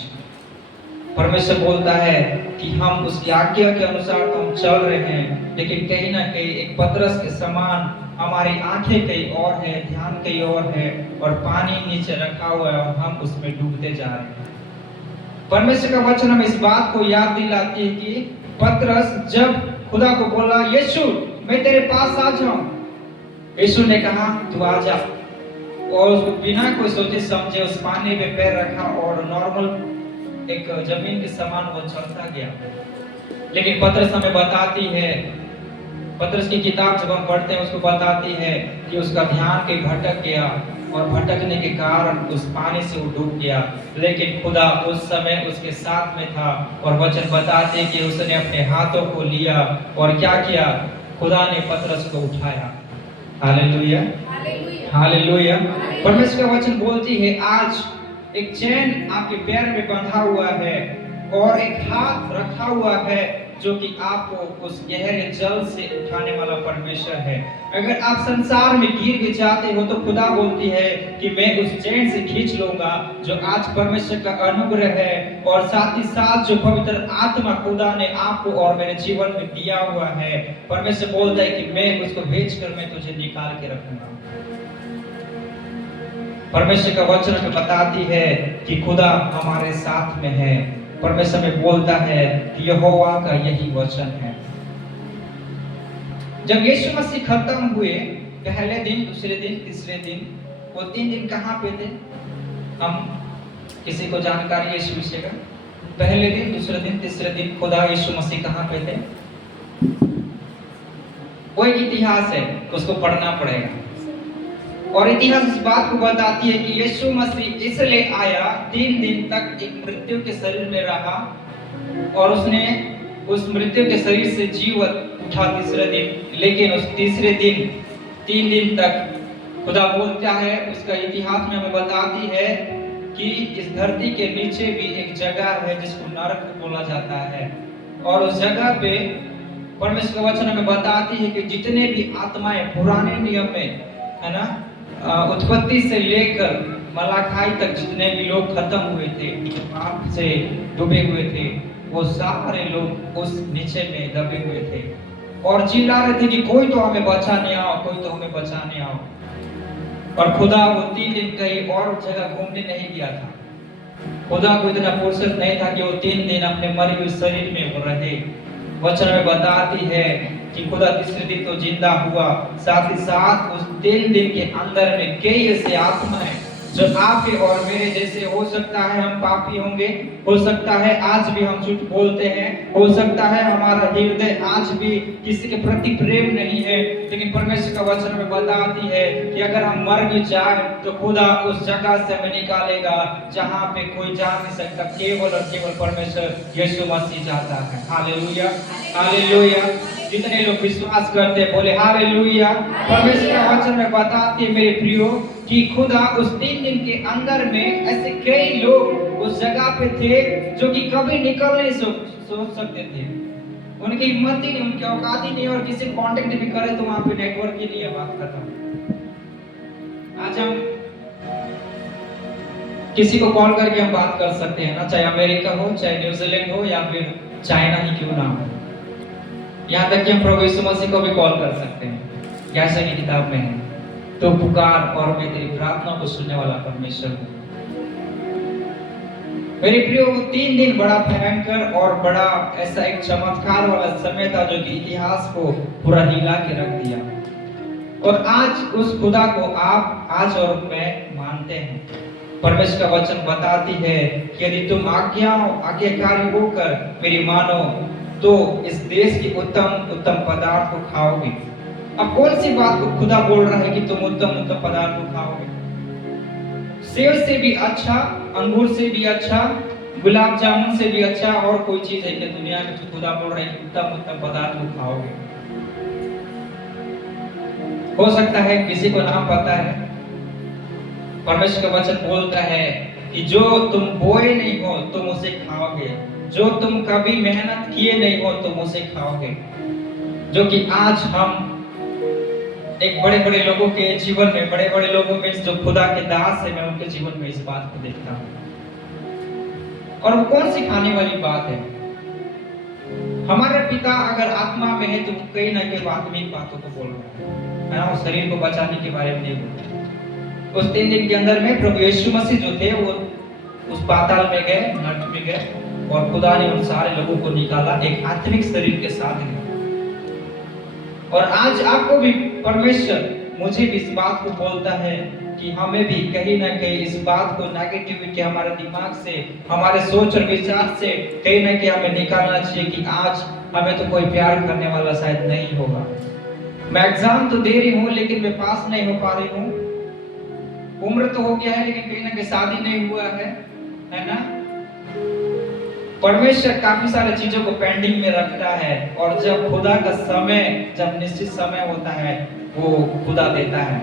परमेश्वर बोलता है कि हम उसकी आज्ञा के अनुसार तो हम चल रहे हैं, लेकिन कहीं ना कहीं एक पतरस के समान हमारी आंखें कहीं और है, ध्यान कहीं और है, और पानी नीचे रखा हुआ है और हम उसमें डूबते जा रहे हैं। परमेश्वर का वचन हमें इस बात को याद दिलाती है कि पतरस जब खुदा को बोला, यीशु मैं तेरे पास आ जाऊं, यीशु ने कहा तू आ जा, और उसको बिना कोई सोचे समझे उस पानी पे पैर रखा और नॉर्मल एक जमीन के समान वो चलता गया। लेकिन पतरस हमें बताती है, पतरस की किताब जब हम पढ़ते हैं उसको बताती है कि उसका ध्यान कहीं भटक गया, और भटकने के कारण उस पानी से वो डूब गया, लेकिन खुदा उस समय उसके साथ में था। और वचन बताते कि उसने अपने हाथों को लिया और क्या किया, खुदा ने पतरस को उठाया। Hallelujah, hallelujah, hallelujah. हालेलुया। परमेश्वर का वचन बोलती है आज एक चैन आपके पैर में बंधा हुआ है और एक हाथ रखा हुआ है जो कि आपको उस गहरे जल से उठाने वाला परमेश्वर है। अगर आप संसार में गिर भी जाते हो तो खुदा बोलती है कि मैं उस चैन से खींच लूंगा, जो आज परमेश्वर का अनुग्रह है और साथ ही साथ जो पवित्र आत्मा खुदा ने आपको और मेरे जीवन में दिया हुआ है। परमेश्वर बोलता है कि मैं उसको भेजकर मैं तुझे निकाल के रखूंगा। परमेश्वर का वचन में बताती है कि खुदा हमारे साथ में है। परमेश्वर में बोलता है कि यहोवा का यही वचन है। जब यीशु मसीह खत्म हुए, पहले दिन, दूसरे दिन, तीसरे दिन, वो 3 दिन कहाँ पे थे? हम किसी को जानकारी है यीशु मसीह का? पहले दिन, दूसरे दिन, तीसरे दिन खुदा यीशु मसीह कहाँ पे थे? वो एक इतिहास है, उसको पढ़ना पड़ेगा। और इतिहास इस बात को बताती है कि यीशु मसीह इसलिए आया, 3 दिन तक एक मृत्यु के शरीर में रहा और उसने उस मृत्यु के शरीर से जीवन उठा तीसरे दिन। लेकिन उस तीसरे दिन 3 दिन तक खुदा बोलता है, उसका इतिहास में हमें बताती है कि इस धरती के नीचे भी एक जगह है जिसको नरक बोला जाता है। और उस जगह पे परमेश्वर का वचन हमें बताती है कि जितने भी आत्माएं पुराने नियम में, है ना, उत्पत्ति से लेकर मलाखाई तक जितने भी लोग खत्म हुए थे, पाप से डूबे हुए थे, वो सारे लोग उस नीचे में दबे हुए थे और चिल्ला रहे थे कि कोई तो हमें बचाने आओ, कोई तो हमें बचाने आओ। और खुदा वो 3 दिन कहीं और जगह घूमने नहीं गया था। खुदा को इतना फुर्सत नहीं था कि वो 3 दिन अपने मरे हुए शरीर में वो रहे। वचन में बताती है कि खुदा तीसरे दिन तो जिंदा हुआ, साथ ही साथ उस 3 दिन के अंदर में कई ऐसे आत्माएं जो आपके और मेरे जैसे, हो सकता है हम पापी होंगे, हो सकता है आज भी हम झूठ बोलते हैं, हो सकता है हमारा हृदय आज भी किसी के प्रति प्रेम नहीं है, लेकिन परमेश्वर का वचन में बताती है कि अगर हम मर भी जाए तो खुदा उस जगह से हमें निकालेगा जहां पे कोई जा नहीं सकता, केवल और केवल परमेश्वर यीशु मसीह जाता है। Hallelujah, hallelujah. जितने लोग विश्वास करते हैं बोले हालेलुया। परमेश्वर का वचन में बताती है मेरे प्रियो कि खुदा उस 3 दिन के अंदर में ऐसे कई लोग उस जगह पे थे जो कि कभी निकल नहीं सोच सकते थे। उनकी हिम्मत ही नहीं, उनकी औकात ही नहीं, और किसी कांटेक्ट भी करे तो वहां पे नेटवर्क ही नहीं है, बात खत्म। आज हम किसी को कॉल करके हम बात कर सकते हैं ना, चाहे अमेरिका हो, चाहे न्यूजीलैंड हो, या फिर चाइना ही क्यों ना हो। यहाँ तक कि हम प्रभु यीशु मसीह को भी कॉल कर सकते हैं, जैसा कि किताब में है, तो पुकार और मैं तेरी प्रार्थना को सुनने वाला परमेश्वर हूँ। मेरे प्रियो, 3 दिन बड़ा भयंकर और बड़ा ऐसा एक चमत्कार वाला समय था जो कि इतिहास को पूरा हिला के रख दिया। और आज उस खुदा को आप, आज और मैं मानते हैं। परमेश्वर का वचन बताती है कि यदि तुम आज्ञाकारी होकर मेरी मानो तो इस देश के उत्तम उत्तम पदार्थ को खाओगे। अब कौन सी बात को खुदा बोल रहा है कि तुम उत्तम उत्तम पदार्थ को खाओगे? सेब से भी अच्छा, अंगूर से भी अच्छा, गुलाब जामुन से भी अच्छा और कोई चीज है कि दुनिया में तो खुदा बोल रहा है कि उत्तम उत्तम पदार्थ को खाओगे। हो सकता है किसी को नाम पता है। परमेश्वर का वचन बोलता है कि जो तुम बोए नहीं हो तुम उसे खाओगे, जो तुम कभी मेहनत किए नहीं हो तुम उसे खाओगे। जो कि आज हम एक बड़े बड़े लोगों के जीवन में, बड़े बड़े लोगों में जो खुदा के दास है, मैं उनके जीवन में इस बात को देखता हूँ। और वो कौन सी खाने वाली बात है? हमारे पिता अगर आत्मा में है तो कहीं ना कहीं आत्मिक बातों को बोल रहा है ना, वो शरीर को बचाने के बारे में नहीं बोल रहा। उस 3 दिन के अंदर में प्रभु यीशु मसीह जो थे वो उस पाताल में गए, नरक में गए, और खुदा ने उन सारे लोगों को निकाला एक आत्मिक शरीर के साथ में। और आज आपको भी परमेश्वर, मुझे भी इस बात को बोलता है कि हमें भी कहीं ना कहीं इस बात को, नेगेटिविटी हमारे दिमाग से, हमारे सोच और विचार से कहीं ना कहीं हमें निकालना चाहिए कि आज हमें तो कोई प्यार करने वाला शायद नहीं होगा। मैं एग्जाम तो दे रही हूँ लेकिन मैं पास नहीं हो पा रही हूँ, उम्र तो हो गया है लेकिन कहीं ना कहीं शादी नहीं हुआ है ना। परमेश्वर काफी सारी चीजों को पेंडिंग में रखता है और जब खुदा का समय, जब निश्चित समय होता है वो खुदा देता है।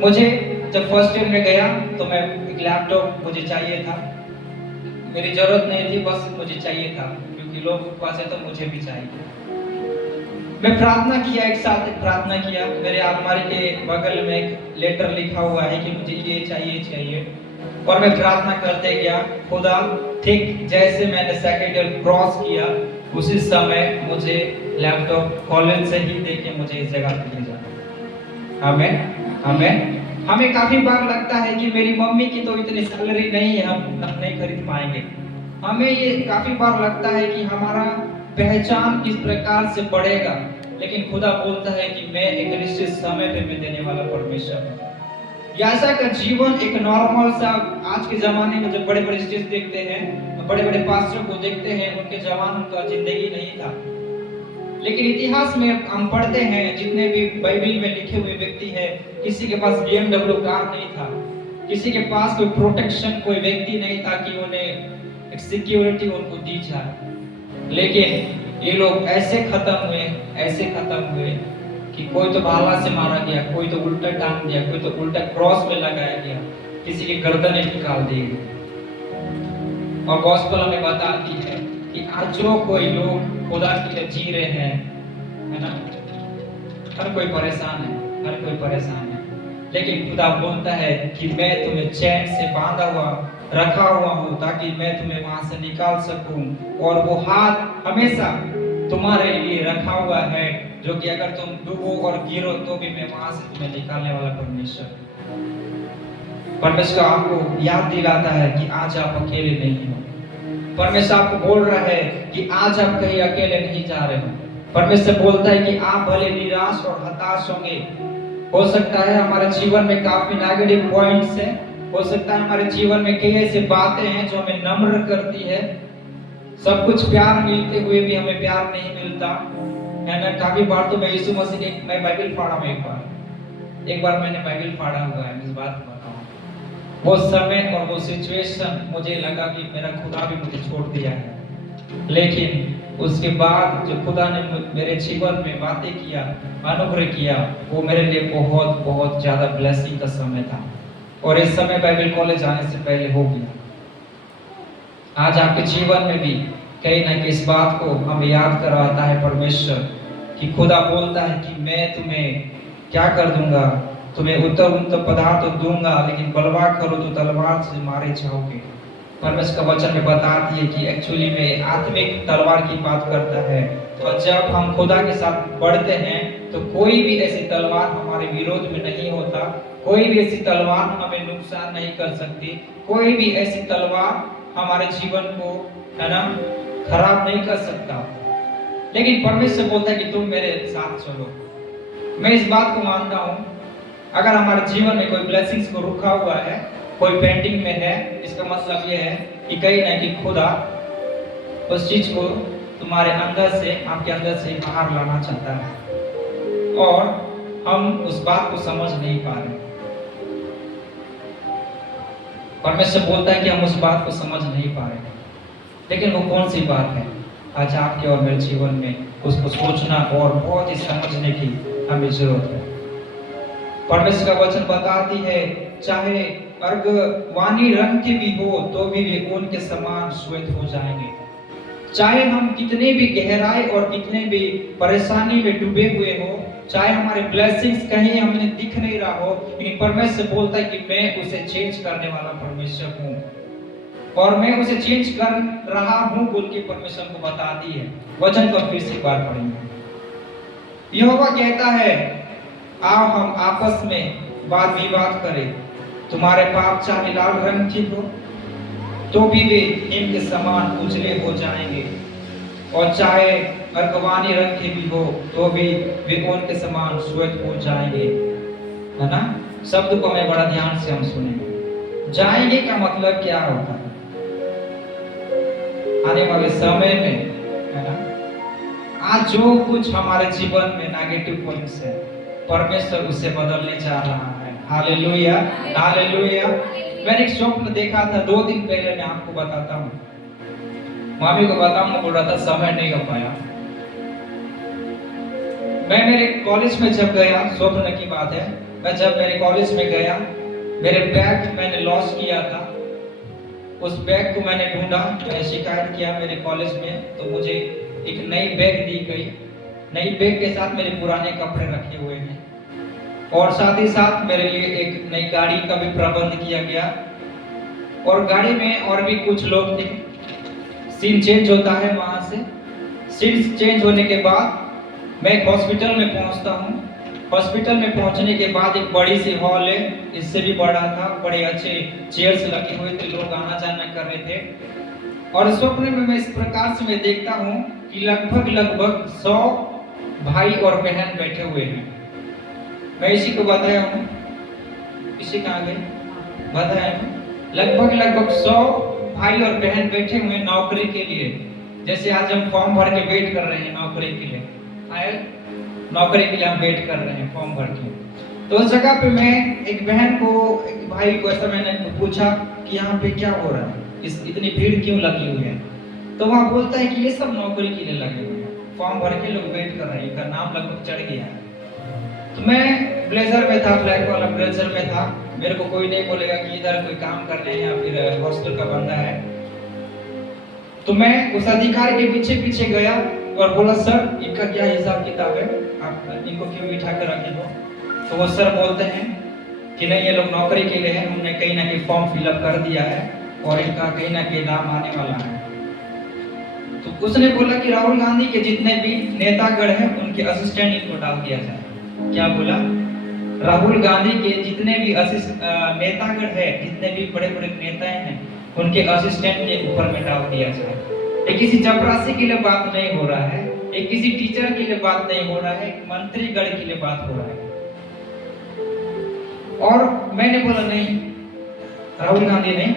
मुझे जब फर्स्ट ईयर में गया तो मैं एक लैपटॉप मुझे चाहिए था, मेरी जरूरत नहीं थी, बस मुझे चाहिए था क्योंकि लोग के पास है तो मुझे भी चाहिए। मैं प्रार्थना किया, एक साथ प्रार्थना किया। मेरे अलमारी के बगल में एक लेटर लिखा हुआ है कि मुझे ये चाहिए और मैं प्रार्थना करते गया। खुदा ठीक जैसे मैंने सेकंड ईयर क्रॉस किया उसी समय मुझे लैपटॉप कॉलेज से ही देके मुझे इस जगह पे ले जाना। हमें काफी बार लगता है कि मेरी मम्मी की तो इतनी सैलरी नहीं है, हम नहीं खरीद पाएंगे। हमें ये काफी बार लगता है कि हमारा पहचान किस प्रकार से बढ़ेगा, लेकिन खुदा बोलता है कि मैं एक निश्चित समय पे मैं देने वाला परमेश्वर हूँ। ऐसा का जीवन एक नॉर्मल सा, आज के जमाने में जब बड़े बड़े स्टेज देखते हैं, बड़े बड़े पास्टरों को देखते हैं, उनके जवान उनका जिंदगी नहीं था। लेकिन इतिहास में हम पढ़ते हैं जितने भी बाइबल में लिखे हुए व्यक्ति हैं, किसी के पास BMW कार नहीं था, किसी के पास कोई प्रोटेक्शन, कोई व्यक्ति नहीं था कि उन्हें एक सिक्योरिटी उनको दी जाए। लेकिन ये लोग ऐसे खत्म हुए कि कोई तो भाला से मारा गया, कोई तो उल्टा टांग दिया, कोई तो उल्टा क्रॉस पे लगाया गया, किसी की गर्दनें निकाल दी गई। और गॉस्पेल हमें बताती है कि आज जो कोई लोग खुदा के लिए जी रहे हैं, है ना, हर कोई परेशान है, लेकिन खुदा बोलता है कि मैं तुम्हें चैन से बांधा हुआ रखा हुआ हूँ ताकि मैं तुम्हें वहां से निकाल सकूं, और वो हाथ हमेशा तुम्हारे लिए रखा हुआ है, जो कि अगर तुम डूबो और गिरो तो भी मैं वहां से तुम्हें निकालने वाला परमेश्वर आपको याद दिलाता है कि आज आप अकेले नहीं हो। परमेश्वर आपको बोल रहा है कि आज आप कहीं अकेले नहीं जा रहे हो। परमेश्वर बोलता है कि आप भले निराश और हताश होंगे, हो सकता है हमारे जीवन में काफी नेगेटिव पॉइंट्स हैं, हो सकता है हमारे जीवन में कई ऐसी बातें हैं जो हमें नम्र करती है, सब कुछ प्यार मिलते हुए भी हमें प्यार नहीं मिलता है ना। काफी बार तो मैं यीशु मसीह ने, मैं बाइबल पढ़ा हूं, एक बार मैंने बाइबल पढ़ा हुआ है, इस बात को बताऊं, वो समय और वो सिचुएशन मुझे लगा कि मेरा खुदा भी मुझे छोड़ दिया है, लेकिन उसके बाद जो खुदा ने मेरे जीवन में बातें किया, अनुग्रह किया, वो मेरे लिए बहुत बहुत ज्यादा ब्लेसिंग का समय था, और इस समय बाइबल कॉलेज आने से पहले हो गया। आज आपके जीवन में भी कहीं ना कहीं इस बात को हमें याद करवाता है परमेश्वर कि खुदा बोलता है कि मैं तुम्हें क्या कर दूंगा, तुम्हें उत्तम पदार्थ तो दूंगा, लेकिन बलवा करो तो तलवार से मारे जाओगे। परमेश्वर का वचन में बताती है कि एक्चुअली में आत्मिक तलवार की बात करता है, और जब हम खुदा के साथ बढ़ते हैं तो कोई भी ऐसी तलवार हमारे विरोध में नहीं होता, कोई भी ऐसी तलवार हमें नुकसान नहीं कर सकती, कोई भी ऐसी तलवार हमारे जीवन को, है ना, खराब नहीं कर सकता। लेकिन परमेश्वर बोलता है कि तुम मेरे साथ चलो। मैं इस बात को मानता हूँ, अगर हमारे जीवन में कोई ब्लेसिंग्स को रुका हुआ है, कोई पेंडिंग में है, इसका मतलब ये है कि कहीं ना कहीं खुदा उस चीज को तुम्हारे अंदर से, आपके अंदर से बाहर लाना चाहता है, और हम उस बात को समझ नहीं पा रहे। परमेश्वर बोलता है कि हम उस बात को समझ नहीं पा रहे, लेकिन वो कौन सी बात है? आज आपके और मेरे जीवन में उसको सोचना और बहुत ही समझने की हमें जरूरत है। परमेश्वर का वचन बताती है, चाहे अर्गवानी रंग के भी हो तो भी वे ऊन के समान श्वेत हो जाएंगे। चाहे हम कितने भी गहराई और कितने भी परेशानी में डूबे हुए हो, चाहे हमारे ब्लेसिंग्स कहीं हमें दिख नहीं रहा हो, लेकिन परमेश्वर बोलता है कि मैं उसे चेंज करने वाला परमेश्वर हूँ, और मैं उसे चेंज कर रहा हूँ बोल के परमेश्वर को बताती है। वचन को फिर से एक बार पढ़ेंगे। यहोवा कहता है, आओ हम आपस में वाद विवाद करें, तुम्हारे पाप चाहे लाल रंग की हो तो भी वे हिम के समान उजले हो जाएंगे, और चाहे अर्गवानी रंग के भी हो तो भी वे ऊन के समान श्वेत हो जाएंगे। है ना? शब्द को हमें बड़ा ध्यान से हम सुनेंगे। जाएंगे का मतलब क्या होता है? आने वाले समय में, है ना, आज जो कुछ हमारे जीवन में नेगेटिव पॉइंट्स है, परमेश्वर उसे बदलने जा रहा है। Hallelujah, hallelujah. मैंने एक स्वप्न देखा था 2 दिन पहले, मैं आपको बताता हूँ। मामी को बताऊंगा, बोल रहा था समय नहीं हो पाया। मैं मेरे कॉलेज में जब गया, स्वप्न की बात है, मैं जब मेरे कॉलेज में गया, मेरे बैग मैंने लॉस किया था। उस बैग को मैंने ढूंढा, मैंने शिकायत किया मेरे कॉलेज में, तो मुझे एक नई बैग दी गई। नई बैग के साथ मेरे पुराने कपड़े रखे हुए हैं, और साथ ही साथ मेरे लिए एक नई गाड़ी का भी प्रबंध किया गया। और गाड़ी में और भी कुछ लोग थे। सीन चेंज होता है वहां से। सीन चेंज होने के बाद मैं एक हॉस्पिटल में पहुंचता हूँ। हॉस्पिटल में पहुंचने के बाद एक बड़ी सी हॉल है, इससे भी बड़ा था, बड़े अच्छे चेयर्स लगे हुए थे, लोग आना जाना कर रहे थे। और स्वप्न में मैं इस प्रकार से मैं देखता हूँ कि लगभग 100 भाई और बहन बैठे हुए हैं। मैं इसी को बताया हूँ, इसी कहाँ गए बताया हूँ। लगभग 100 भाई और बहन बैठे हुए नौकरी के लिए। जैसे आज हम फॉर्म भर के वेट कर रहे हैं नौकरी के लिए, आए नौकरी के लिए हम वेट कर रहे हैं फॉर्म भर के। तो उस जगह पे मैं एक बहन को, एक भाई को ऐसा मैंने पूछा कि यहाँ पे क्या हो रहा है, इतनी भीड़ क्यों लगी हुई है। तो वहाँ बोलता है कि ये सब नौकरी के लिए लगे हुए हैं, फॉर्म भर के लोग वेट कर रहे हैं, इनका नाम लगभग चढ़ गया है। तो मैं ब्लेजर में था, ब्लैक वाला ब्लेजर में था। मेरे को कोई नहीं बोलेगा कि इधर कोई काम कर रहे हैं या फिर हॉस्टल का बंदा है। तो मैं उस अधिकारी के पीछे पीछे गया और बोला, सर इनका क्या हिसाब किताब है, आप इनको क्यों बिठा कर रखे हो। तो वो सर बोलते हैं कि नहीं, ये लोग नौकरी के लिए हैं, हमने कहीं ना कहीं फॉर्म फिलअप कर दिया है और इनका कहीं ना कहीं नाम आने वाला है। तो उसने बोला कि राहुल गांधी के जितने भी नेतागण हैं उनके असिस्टेंट इनको डाल दिया जाए। क्या बोला? राहुल गांधी के जितने भी नेतागण है, जितने भी बड़े बड़े नेता हैं, उनके असिस्टेंट के ऊपर में डाल दिया जाए। ये किसी चपरासी के लिए बात नहीं हो रहा है, ये किसी टीचर के लिए बात नहीं हो रहा है, मंत्रीगण के लिए बात हो रहा है। और मैंने बोला नहीं, राहुल गांधी नहीं,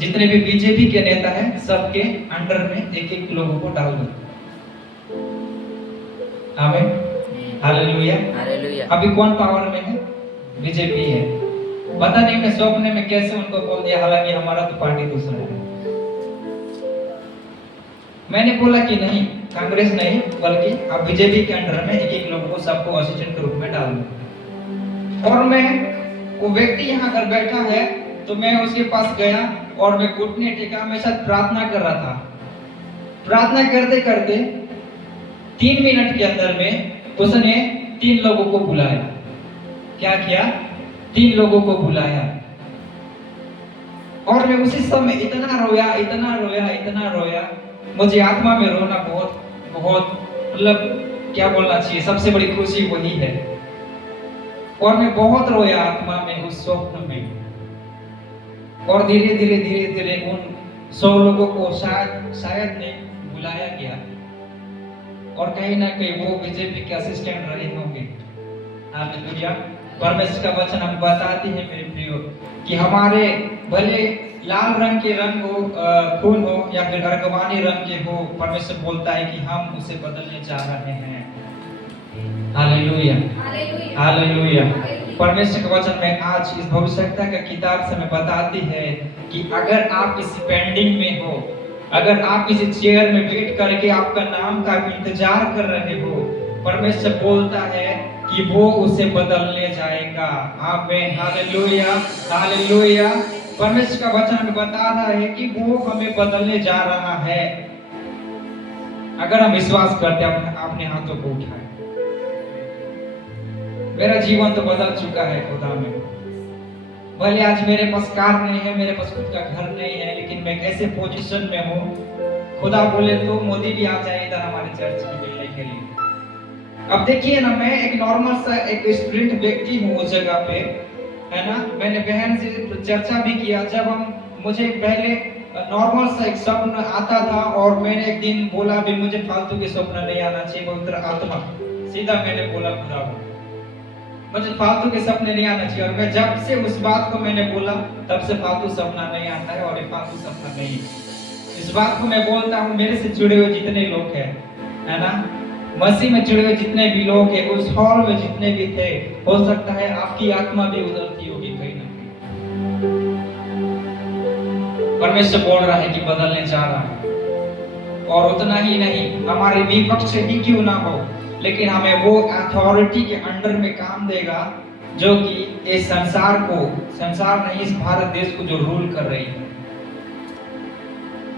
जितने भी बीजेपी के नेता हैं सबके अंडर में एक एक लोगों को डाल दो। आमीन, हालेलुया, हालेलुया। अभी कौन पावर में है? बीजेपी है। पता नहीं मैं स्वप्न में कैसे उनको बोल दिया, हालांकि हमारा तो पार्टी दूसरा है। मैंने बोला कि नहीं, कांग्रेस नहीं, बल्कि आप बीजेपी के अंडर में एक एक लोगों को सबको असिस्टेंट के रूप में डाल दो। और मैं, वो व्यक्ति यहाँ अगर बैठा है तो मैं उसके पास गया और मैं घुटने टेका, मैं शायद प्रार्थना कर रहा था। प्रार्थना करते करते 3 मिनट के अंदर में उसने 3 लोगों को बुलाया। क्या किया? 3 लोगों को बुलाया। और मैं उसी समय इतना रोया, इतना रोया, इतना रोया, मुझे आत्मा में रोना बहुत मतलब क्या बोलना चाहिए, सबसे बड़ी खुशी वही है। और मैं बहुत रोया आत्मा में उस स्वप्न में। और धीरे धीरे उन 100 लोगों को शायद नहीं बुलाया गया, और कहीं ना कहीं वो बीजेपी के असिस्टेंट रहे होंगे। हालेलुया। परमेश्वर का वचन हम बताती है मेरे प्रियो कि हमारे भले लाल रंग के रंग हो, खून हो, या फिर अर्गवानी रंग के हो, परमेश्वर बोलता है कि हम उसे बदलने जा रहे हैं। Hallelujah, hallelujah. परमेश्वर का वचन में आज इस भविष्यवक्ता का किताब से मैं बताती है कि अगर आप इस पेंडिंग में हो, अगर आप इस चेयर में बैठ करके आपका नाम का इंतजार कर रहे हो, परमेश्वर बोलता है कि वो उसे बदलने जाएगा। आमीन, हालेलुया, हालेलुया। परमेश्वर का वचन हमें बता रहा है कि वो हमें बदलने जा रहा है। अगर हम विश्वास करते हैं, अपने हाथों को उठाएं। मेरा जीवन तो बदल चुका है खुदा में। भले आज मेरे पास कार नहीं है, मेरे पास खुद का घर नहीं है, लेकिन मैं कैसे पोजीशन में हूँ। खुदा बोले तो मोदी भी आ जाए इधर हमारे चर्च में मिलने के लिए। अब देखिए ना, मैं एक नॉर्मल सा एक स्टूडेंट व्यक्ति हूँ उस जगह पे, है ना। मैंने बहन से चर्चा भी किया, जब मुझे पहले नॉर्मल सा एक स्वप्न आता था, और मैंने एक दिन बोला भी मुझे फालतू के स्वप्न नहीं आना चाहिए, पवित्र आत्मा, सीधा मैंने बोला खुदा को, मुझे फालतू के सपने नहीं आना चाहिए। और मैं जब से उस बात को मैंने बोला, तब से फालतू सपना नहीं आता है, और ये फालतू सपना नहीं है। इस बात को मैं बोलता हूँ मेरे से जुड़े हुए जितने लोग हैं, है ना, मसीह में जुड़े हुए जितने भी लोग हैं, उस हॉल में जितने भी थे, हो सकता है आपकी आत्मा भी उधर थी परमेश्वर बोल रहा है कि बदलने जा रहा है। और उतना ही नहीं, हमारे विपक्ष ही क्यों ना हो, लेकिन हमें वो अथॉरिटी के अंडर में काम देगा जो कि इस संसार नहीं, इस भारत देश को जो रूल कर रही है।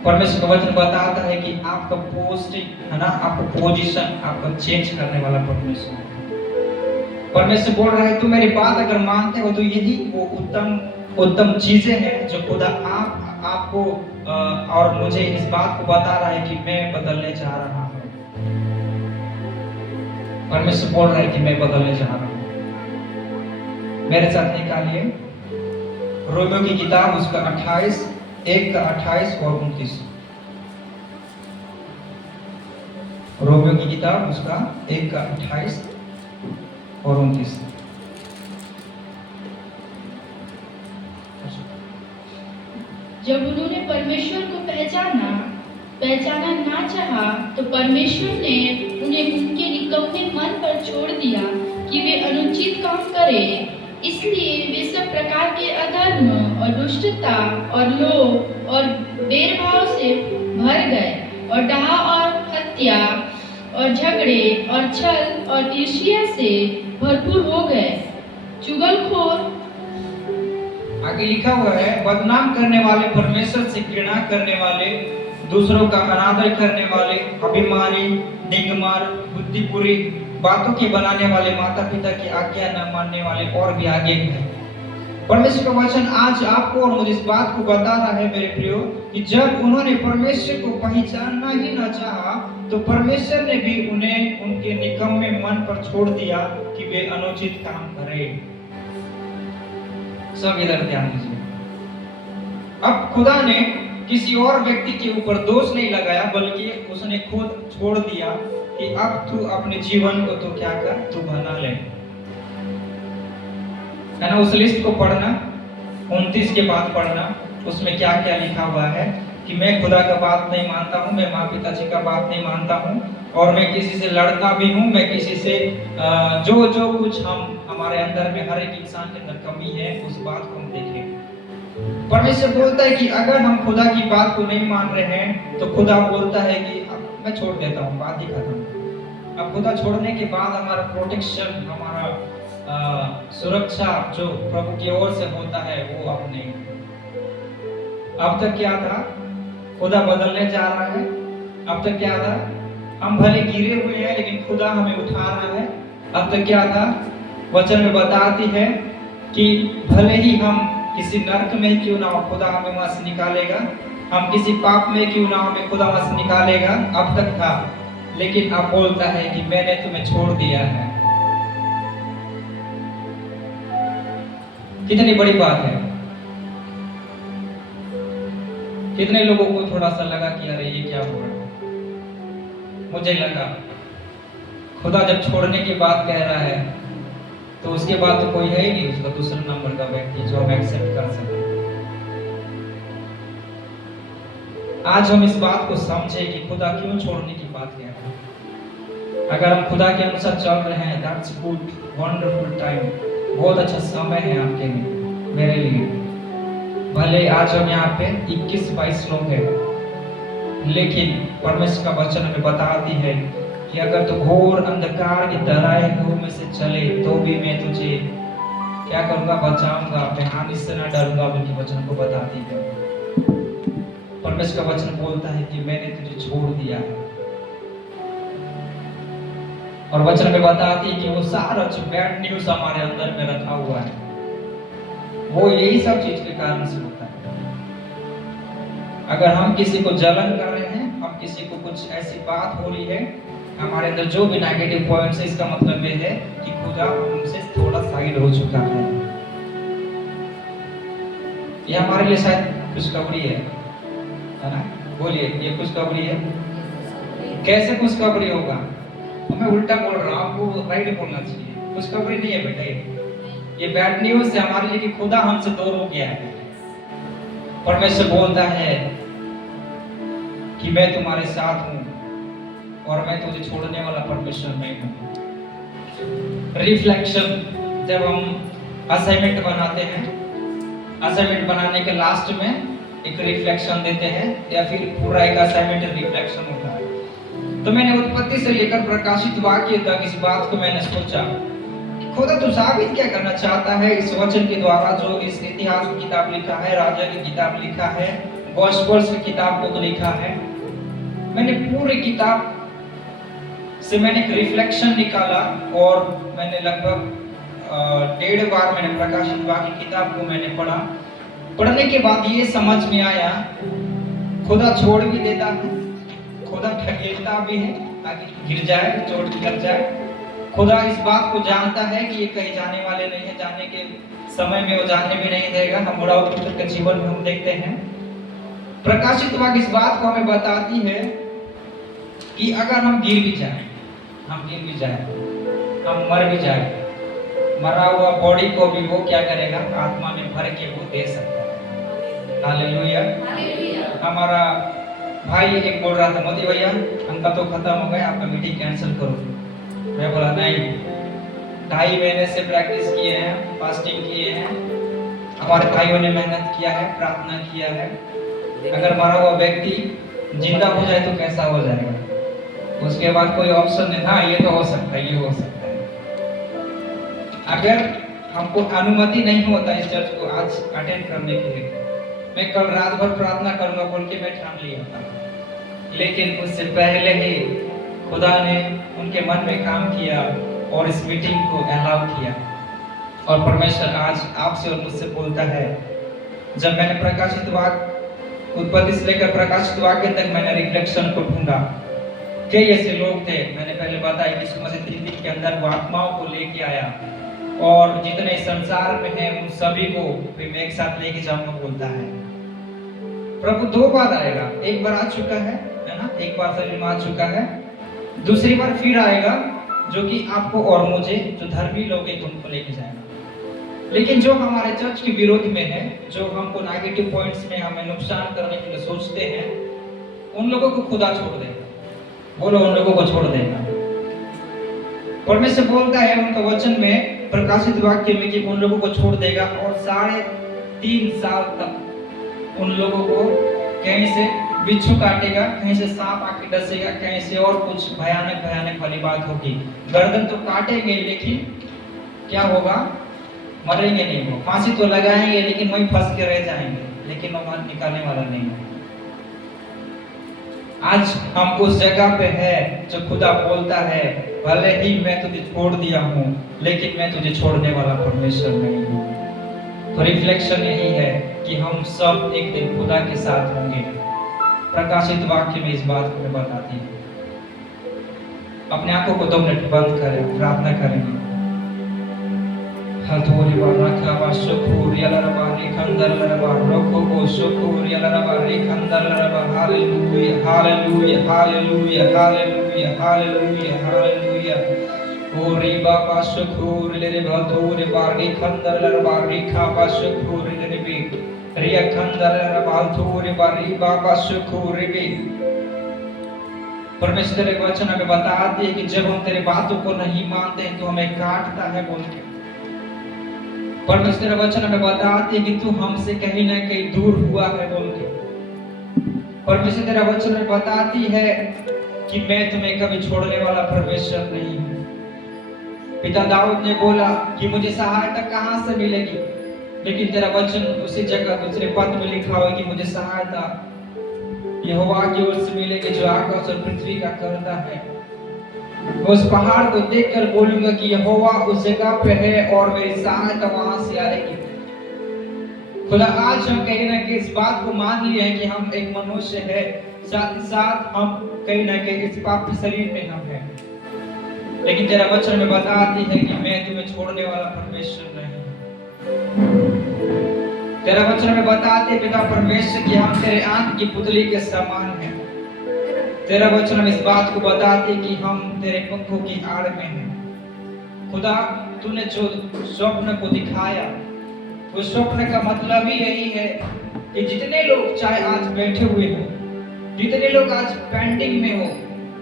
परमेश्वर का वचन बताता है कि आपका पोस्टिंग है ना, आपका पोजीशन आपका चेंज करने वाला परमेश्वर है। परमेश्वर बोल रहा है, तुम मेरी बात अगर मानते हो तो यही वो उत्तम चीजें हैं जो खुदा आपको और मुझे इस बात को बता रहा है कि मैं बदलने जा रहा हूं। परमेश्वर बोल रहा है कि मैं बदलने जा रहा हूं। मेरे साथ निकालिए रोमियो की किताब उसका 1:28 और 29। रोमियो की किताब उसका 1:28 और 29। जब उन्होंने परमेश्वर को पहचाना ना चाहा, तो परमेश्वर ने उन्हें उनके निकम्मे मन पर छोड़ दिया कि वे अनुचित काम करें। इसलिए वे सब प्रकार के अधर्म और दुष्टता और लोभ और भेदभाव से भर गए, और डाह और हत्या और झगड़े और छल और ईर्ष्या से भरपूर हो गए। चुगलखोर, आगे लिखा हुआ है, बदनाम करने वाले, परमेश्वर से घृणा करने वाले, दूसरों का अनादर करने वाले, अभिमानी, निगमार, बुद्धिपूरी बातों के बनाने वाले, माता पिता की आज्ञा न मानने वाले, और भी आगे है। परमेश्वर का वचन आज आपको और मुझे इस बात को बता रहा है मेरे प्रियो, कि जब उन्होंने परमेश्वर को पहचानना ही न चाहा, तो परमेश्वर ने भी उन्हें उनके निकम्मे मन पर छोड़ दिया कि वे अनुचित काम करें। सब इधर ध्यान दीजिए। अब खुदा ने किसी और व्यक्ति के ऊपर दोष नहीं लगाया, बल्कि उसने खुद छोड़ दिया कि अब तू अपने जीवन को तो क्या कर, तू बना ले, है ना। उस लिस्ट को पढ़ना, 29 के बाद पढ़ना, उसमें क्या क्या लिखा हुआ है कि मैं खुदा का बात नहीं मानता हूँ, मैं माँ पिताजी का बात नहीं मानता हूँ, और मैं किसी से लड़ता भी हूँ, मैं किसी से जो कुछ हमारे अंदर में हर एक इंसान के अंदर कमी है, उस बात को हम देखें। परमेश्वर बोलता है कि अगर हम खुदा की बात को नहीं मान रहे हैं, तो खुदा बोलता है कि मैं छोड़ देता हूँ, बात ही खत्म। अब खुदा छोड़ने के बाद हमारा प्रोटेक्शन, हमारा सुरक्षा जो प्रभु की ओर से होता है, वो अब नहीं। अब तक क्या था, खुदा बदलने जा रहा है। अब तक क्या था, हम भले गिरे हुए हैं लेकिन खुदा हमें उठा रहा है। अब तक क्या था, वचन में बताती है कि भले ही हम किसी नरक में क्यों ना हो, खुदा हमें वहां से निकालेगा, हम किसी पाप में क्यों ना हो, हमें खुदा वहां से निकालेगा। अब तक था, लेकिन अब बोलता है कि मैंने तुम्हें छोड़ दिया है। कितनी बड़ी बात है। कितने लोगों को थोड़ा सा लगा कि अरे ये क्या हो रहा है। मुझे लगा खुदा जब छोड़ने की बात कह रहा है, तो उसके बाद तो कोई है ही नहीं उसका दूसरा नंबर का व्यक्ति जो हम एक्सेप्ट कर सके। आज हम इस बात को समझे कि खुदा क्यों छोड़ने की बात कह रहा है। अगर हम खुदा के अनुसार चल रहे हैं, दैट्स गुड, वंडरफुल टाइम, बहुत अच्छा समय है आपके लिए, मेरे लिए। भले आज हम यहाँ पे 21-22 लोग हैं, लेकिन परमेश्वर का वचन हमें बताती है कि अगर तू घोर अंधकार की तराई में से चले, तो भी मैं तुझे क्या करूंगा, बचाऊंगा, मैं हानि से न डरूंगा, बल्कि वचन को बताती है। परमेश्वर का वचन बोलता है कि मैंने तुझे छोड़ दिया है, और वचन में बताती है कि वो सारा जो बैड न्यूज हमारे अंदर में रखा हुआ है, वो यही सब चीज के कारण से होता है। अगर हम किसी को जलन कर रहे हैं, हम किसी को कुछ ऐसी बात हो रही है हमारे अंदर, जो भी नेगेटिव पॉइंट्स है, इसका मतलब ये है कि खुदा हमसे थोड़ा साइड हो चुका है। ये हमारे लिए शायद खुशखबरी है ना। बोलिए, ये खुशखबरी है। कैसे खुशखबरी होगा? मैं उल्टा बोल रहा हूँ, आपको राइट बोलना चाहिए। खुशखबरी नहीं है बेटा, ये बैड न्यूज है हमारे लिए कि खुदा हमसे दूर हो गया है। परमेश्वर बोलता है कि मैं तुम्हारे साथ हूँ और मैं तुझे छोड़ने वाला परमेश्वर नहीं हूँ। रिफ्लेक्शन, जब हम असाइनमेंट बनाते हैं, असाइनमेंट बनाने के लास्ट में एक रिफ्लेक्शन देते हैं या फिर पूरा एक असाइनमेंट रिफ्लेक्शन होता है। तो मैंने उत्पत्ति से लेकर प्रकाशित वाक्य तक इस बात को मैंने सोचा, खुदा तो साबित क्या करना चाहता है इस वचन के द्वारा, जो इस इतिहास की किताब लिखा है, राजा की किताब लिखा है, गॉस्पेल्स की किताब को तो लिखा है। मैंने पूरी किताब से मैंने एक रिफ्लेक्शन निकाला और मैंने लगभग 1.5 बार मैंने प्रकाशित वाक्य किताब को मैंने पढ़ा। पढ़ने के बाद ये समझ में आया, खुदा छोड़ भी देता है, खुदा ढकेलता भी है ताकि गिर जाए, चोट लग जाए। खुदा इस बात को जानता है कि ये कहीं जाने वाले नहीं है, जाने के समय में वो जाने भी नहीं देगा। हम बुढ़ाऊ पुत्र के जीवन में हम देखते हैं प्रकाशित वाक्य इस बात को हमें बताती है कि अगर हम गिर भी जाए, हम मर भी जाए, मरा हुआ बॉडी को भी वो क्या करेगा, आत्मा में भर के वो दे सकता है। हालेलुया। हमारा भाई एक बोल रहा था, मोदी भैया अंका तो खत्म हो गया, आपका मीटिंग कैंसिल करो। मैं बोला नहीं, 2.5 महीने से प्रैक्टिस किए हैं, फास्टिंग किए हैं, हमारे भाइयों ने मेहनत किया है, प्रार्थना किया है। अगर मरा हुआ व्यक्ति जिंदा हो जाए तो कैसा हो जाएगा? उसके बाद कोई ऑप्शन नहीं, हाँ ये तो हो सकता है, ये हो सकता है। अगर हमको अनुमति नहीं होता इस चर्च को आज अटेंड करने के लिए, मैं कल रात भर प्रार्थना करूंगा बोल के मैं ठान लिया था, लेकिन उससे पहले ही खुदा ने उनके मन में काम किया और इस मीटिंग को अलाउ किया। और परमेश्वर आज आपसे और मुझसे बोलता है। जब मैंने प्रकाशित वाक्य उत्पत्ति से लेकर प्रकाशित वाक्य तक मैंने रिफ्लेक्शन को ढूंढा, कई ऐसे लोग थे, मैंने पहले बताया कि यीशु मसीह 3 दिन के अंदर वो आत्माओं को लेके आया और जितने संसार में हैं उन सभी को मैं एक साथ लेके जाऊंगा बोलता है। प्रभु 2 बार आएगा, एक बार आ चुका है ना, एक बार शरीर में आ चुका है, दूसरी बार फिर आएगा जो कि आपको और मुझे, जो धर्मी लोग हैं उनको लेके जाएगा। लेकिन जो हमारे चर्च के विरोध में है, जो हमको नेगेटिव पॉइंट्स में हमें नुकसान करने के लिए सोचते हैं, उन लोगों को खुदा छोड़ देगा। बोलो, उन लोगों को छोड़ देगा। परमेश्वर बोलता है उनका वचन में प्रकाशित वाक्य में कि उन लोगों को छोड़ देगा और 3.5 साल तक उन लोगों को कहीं से बिच्छू काटेगा, कहीं से सांप आके डसेगा, कहीं से और कुछ भयानक वाली बात होगी। गर्दन तो काटेंगे लेकिन क्या होगा, मरेंगे नहीं। वो फांसी तो लगाएंगे लेकिन वहीं फंस के रह जाएंगे, लेकिन वो मन निकालने वाला नहीं है। आज हम उस जगह पे है जो खुदा बोलता है, भले ही मैं तुझे छोड़ दिया हूँ लेकिन मैं तुझे छोड़ने वाला परमेश्वर नहीं हूँ। तो रिफ्लेक्शन यही है कि हम सब एक दिन खुदा के साथ होंगे। प्रकाशित वाक्य में इस बात को मैं बताती हूँ। अपने आंखों को 2 मिनट बंद करें, प्रार्थना करेंगे। हथोरी बारका वाशुकुर यलरबा रिखंदर लरबा रोको को शुकुर यलरबा रिखंदर लरबा। Hallelujah hallelujah hallelujah hallelujah hallelujah hallelujah. ओरी बाबा शुकुर लेरे भथोरे बारी खंदर लरबा रिखा वाशुकुर लेरे बी रिया खंदर लरबा थोरे बारी बाबा शुकुर बी। परमेश्वर तेरे वचन हमें बताती है कि जब हम तेरे बातों को नहीं मानते हैं तो हमें काटता है बोल के। परमेश्वर वचन हमें बताती है कि तू हमसे कहीं ना कहीं दूर हुआ है बोल के। परमेश्वर तेरा वचन हमें बताती है कि मैं तुम्हें कभी छोड़ने वाला परमेश्वर नहीं हूँ। पिता दाऊद ने बोला कि मुझे सहायता कहाँ से मिलेगी, लेकिन तेरा वचन उसी जगह दूसरे पद में लिखा हुआ है कि मुझे सहायता यहोवा की ओर से मिलेगी जो आकाश और पृथ्वी का करता है। उस पहाड़ को देखकर बोलूंगा कि यहोवा उस जगह पे है और मेरी सहायता वहां से आएगी। खुदा आज हम कहीं ना कहीं इस बात को मान लिए हैं कि हम एक मनुष्य है, साथ ही साथ हम कहीं ना कहीं इस पापी शरीर में हम हैं, लेकिन तेरा वचन में बताती है कि मैं तुम्हें छोड़ने वाला परमेश्वर नहीं हूं। तेरा वचन में बताते पिता परमेश्वर कि हम तेरे आंख की पुतली के समान हैं। तेरा वचन में इस बात को बताते कि हम तेरे पंखों की आड़ में हैं। खुदा तूने जो स्वप्न को दिखाया, उस स्वप्न का मतलब ही यही है कि जितने लोग चाहे आज बैठे हुए हो, जितने लोग आज पेंडिंग में हो,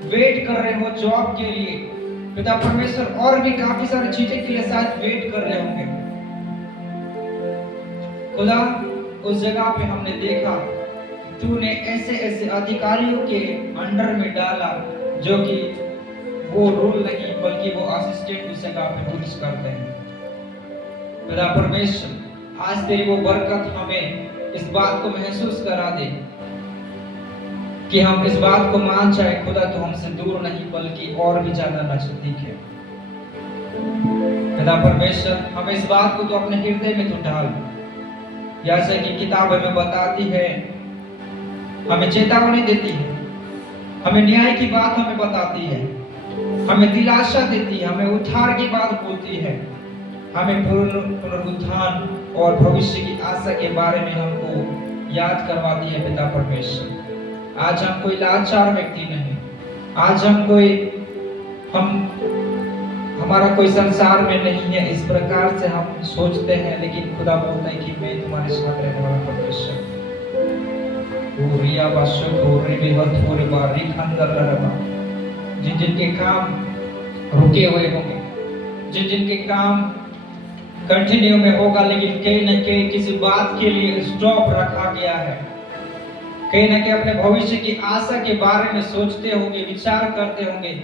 वेट कर रहे हो जॉब के लिए, पिता परमेश्वर और भी काफी सारी चीजें के लिए शायद वेट कर रहे होंगे। खुदा उस जगह पे हमने देखा कि तूने ऐसे ऐसे अधिकारियों के अंडर में डाला जो कि वो रूल नहीं बल्कि वो असिस्टेंट उस जगह पे रूल्स करते हैं। खुदा परमेश्वर आज तेरी वो बरकत हमें इस बात को महसूस करा दे कि हम इस बात को मान जाए खुदा तो हमसे दूर नहीं बल्कि और भी ज्यादा नजदीक है। खुदा परमेश्वर हम इस बात को तो अपने हृदय में तो डाल, जैसे कि किताब हमें बताती है, हमें चेतावनी देती है, हमें न्याय की बात हमें बताती है, हमें दिलासा देती है, हमें उद्धार की बात बोलती है, हमें पुनरुत्थान और भविष्य की आशा के बारे में हमको याद करवाती है। पिता परमेश्वर आज हम कोई लाचार व्यक्ति नहीं, आज हमारा कोई संसार में नहीं है इस प्रकार से हम सोचते हैं, लेकिन खुदा बोलता है कि मैं तुम्हारे साथ रहने वाला परमेश्वर। जिन जिनके काम रुके हुए होंगे, जिन जिनके काम कंटिन्यू में होगा लेकिन कहीं न कहीं किसी बात के लिए स्टॉप रखा गया है, कहीं न कहीं अपने भविष्य की आशा के बारे में सोचते होंगे, विचार करते होंगे,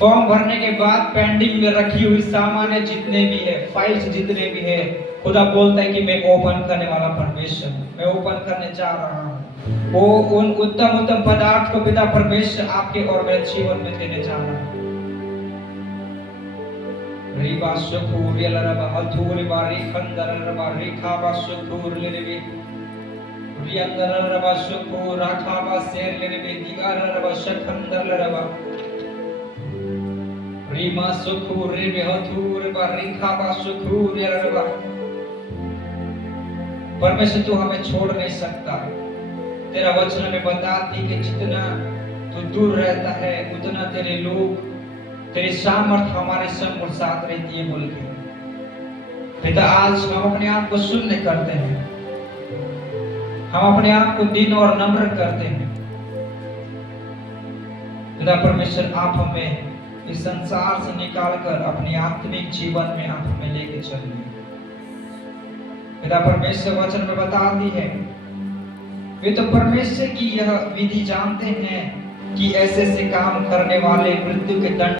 फॉर्म भरने के बाद पेंडिंग में रखी हुई सामान जितने भी है, फाइल्स जितने भी है, खुदा बोलता है कि मैं ओपन करने वाला परमेश्वर, मैं ओपन करने जा रहा हूँ। वो उन उत्तम उत्तम पदार्थ को पिता परमेश्वर आपके और मेरे जीवन में देने जा रहा है। रीबा शुक्र यलरबा अधूरी बारी खंदरबा रेखाबा शुक्र लेरे रियंदरबा शुक्र राखाबा शेर लेरे दिगारबा शखंदरबा रीमा शुक्र रे हथूर बा रेखाबा शुक्र यलरबा। परमेश्वर तू हमें छोड़ नहीं सकता, तेरा वचन हमें बताती कि जितना तू दूर रहता है उतना तेरे लोग, तेरी सामर्थ हमारे संग और साथ रहती है बोल के। पिता आज हम अपने आप को शून्य करते हैं, हम अपने आप को दीन और नम्र करते हैं। पिता परमेश्वर आप हमें इस संसार से निकालकर अपने आत्मिक जीवन में आप हमें लेके चलिए। पिता परमेश्वर वचन में बताती है, वे तो परमेश्वर की यह विधि जानते हैं कि ऐसे काम करने वाले मृत्यु के दंड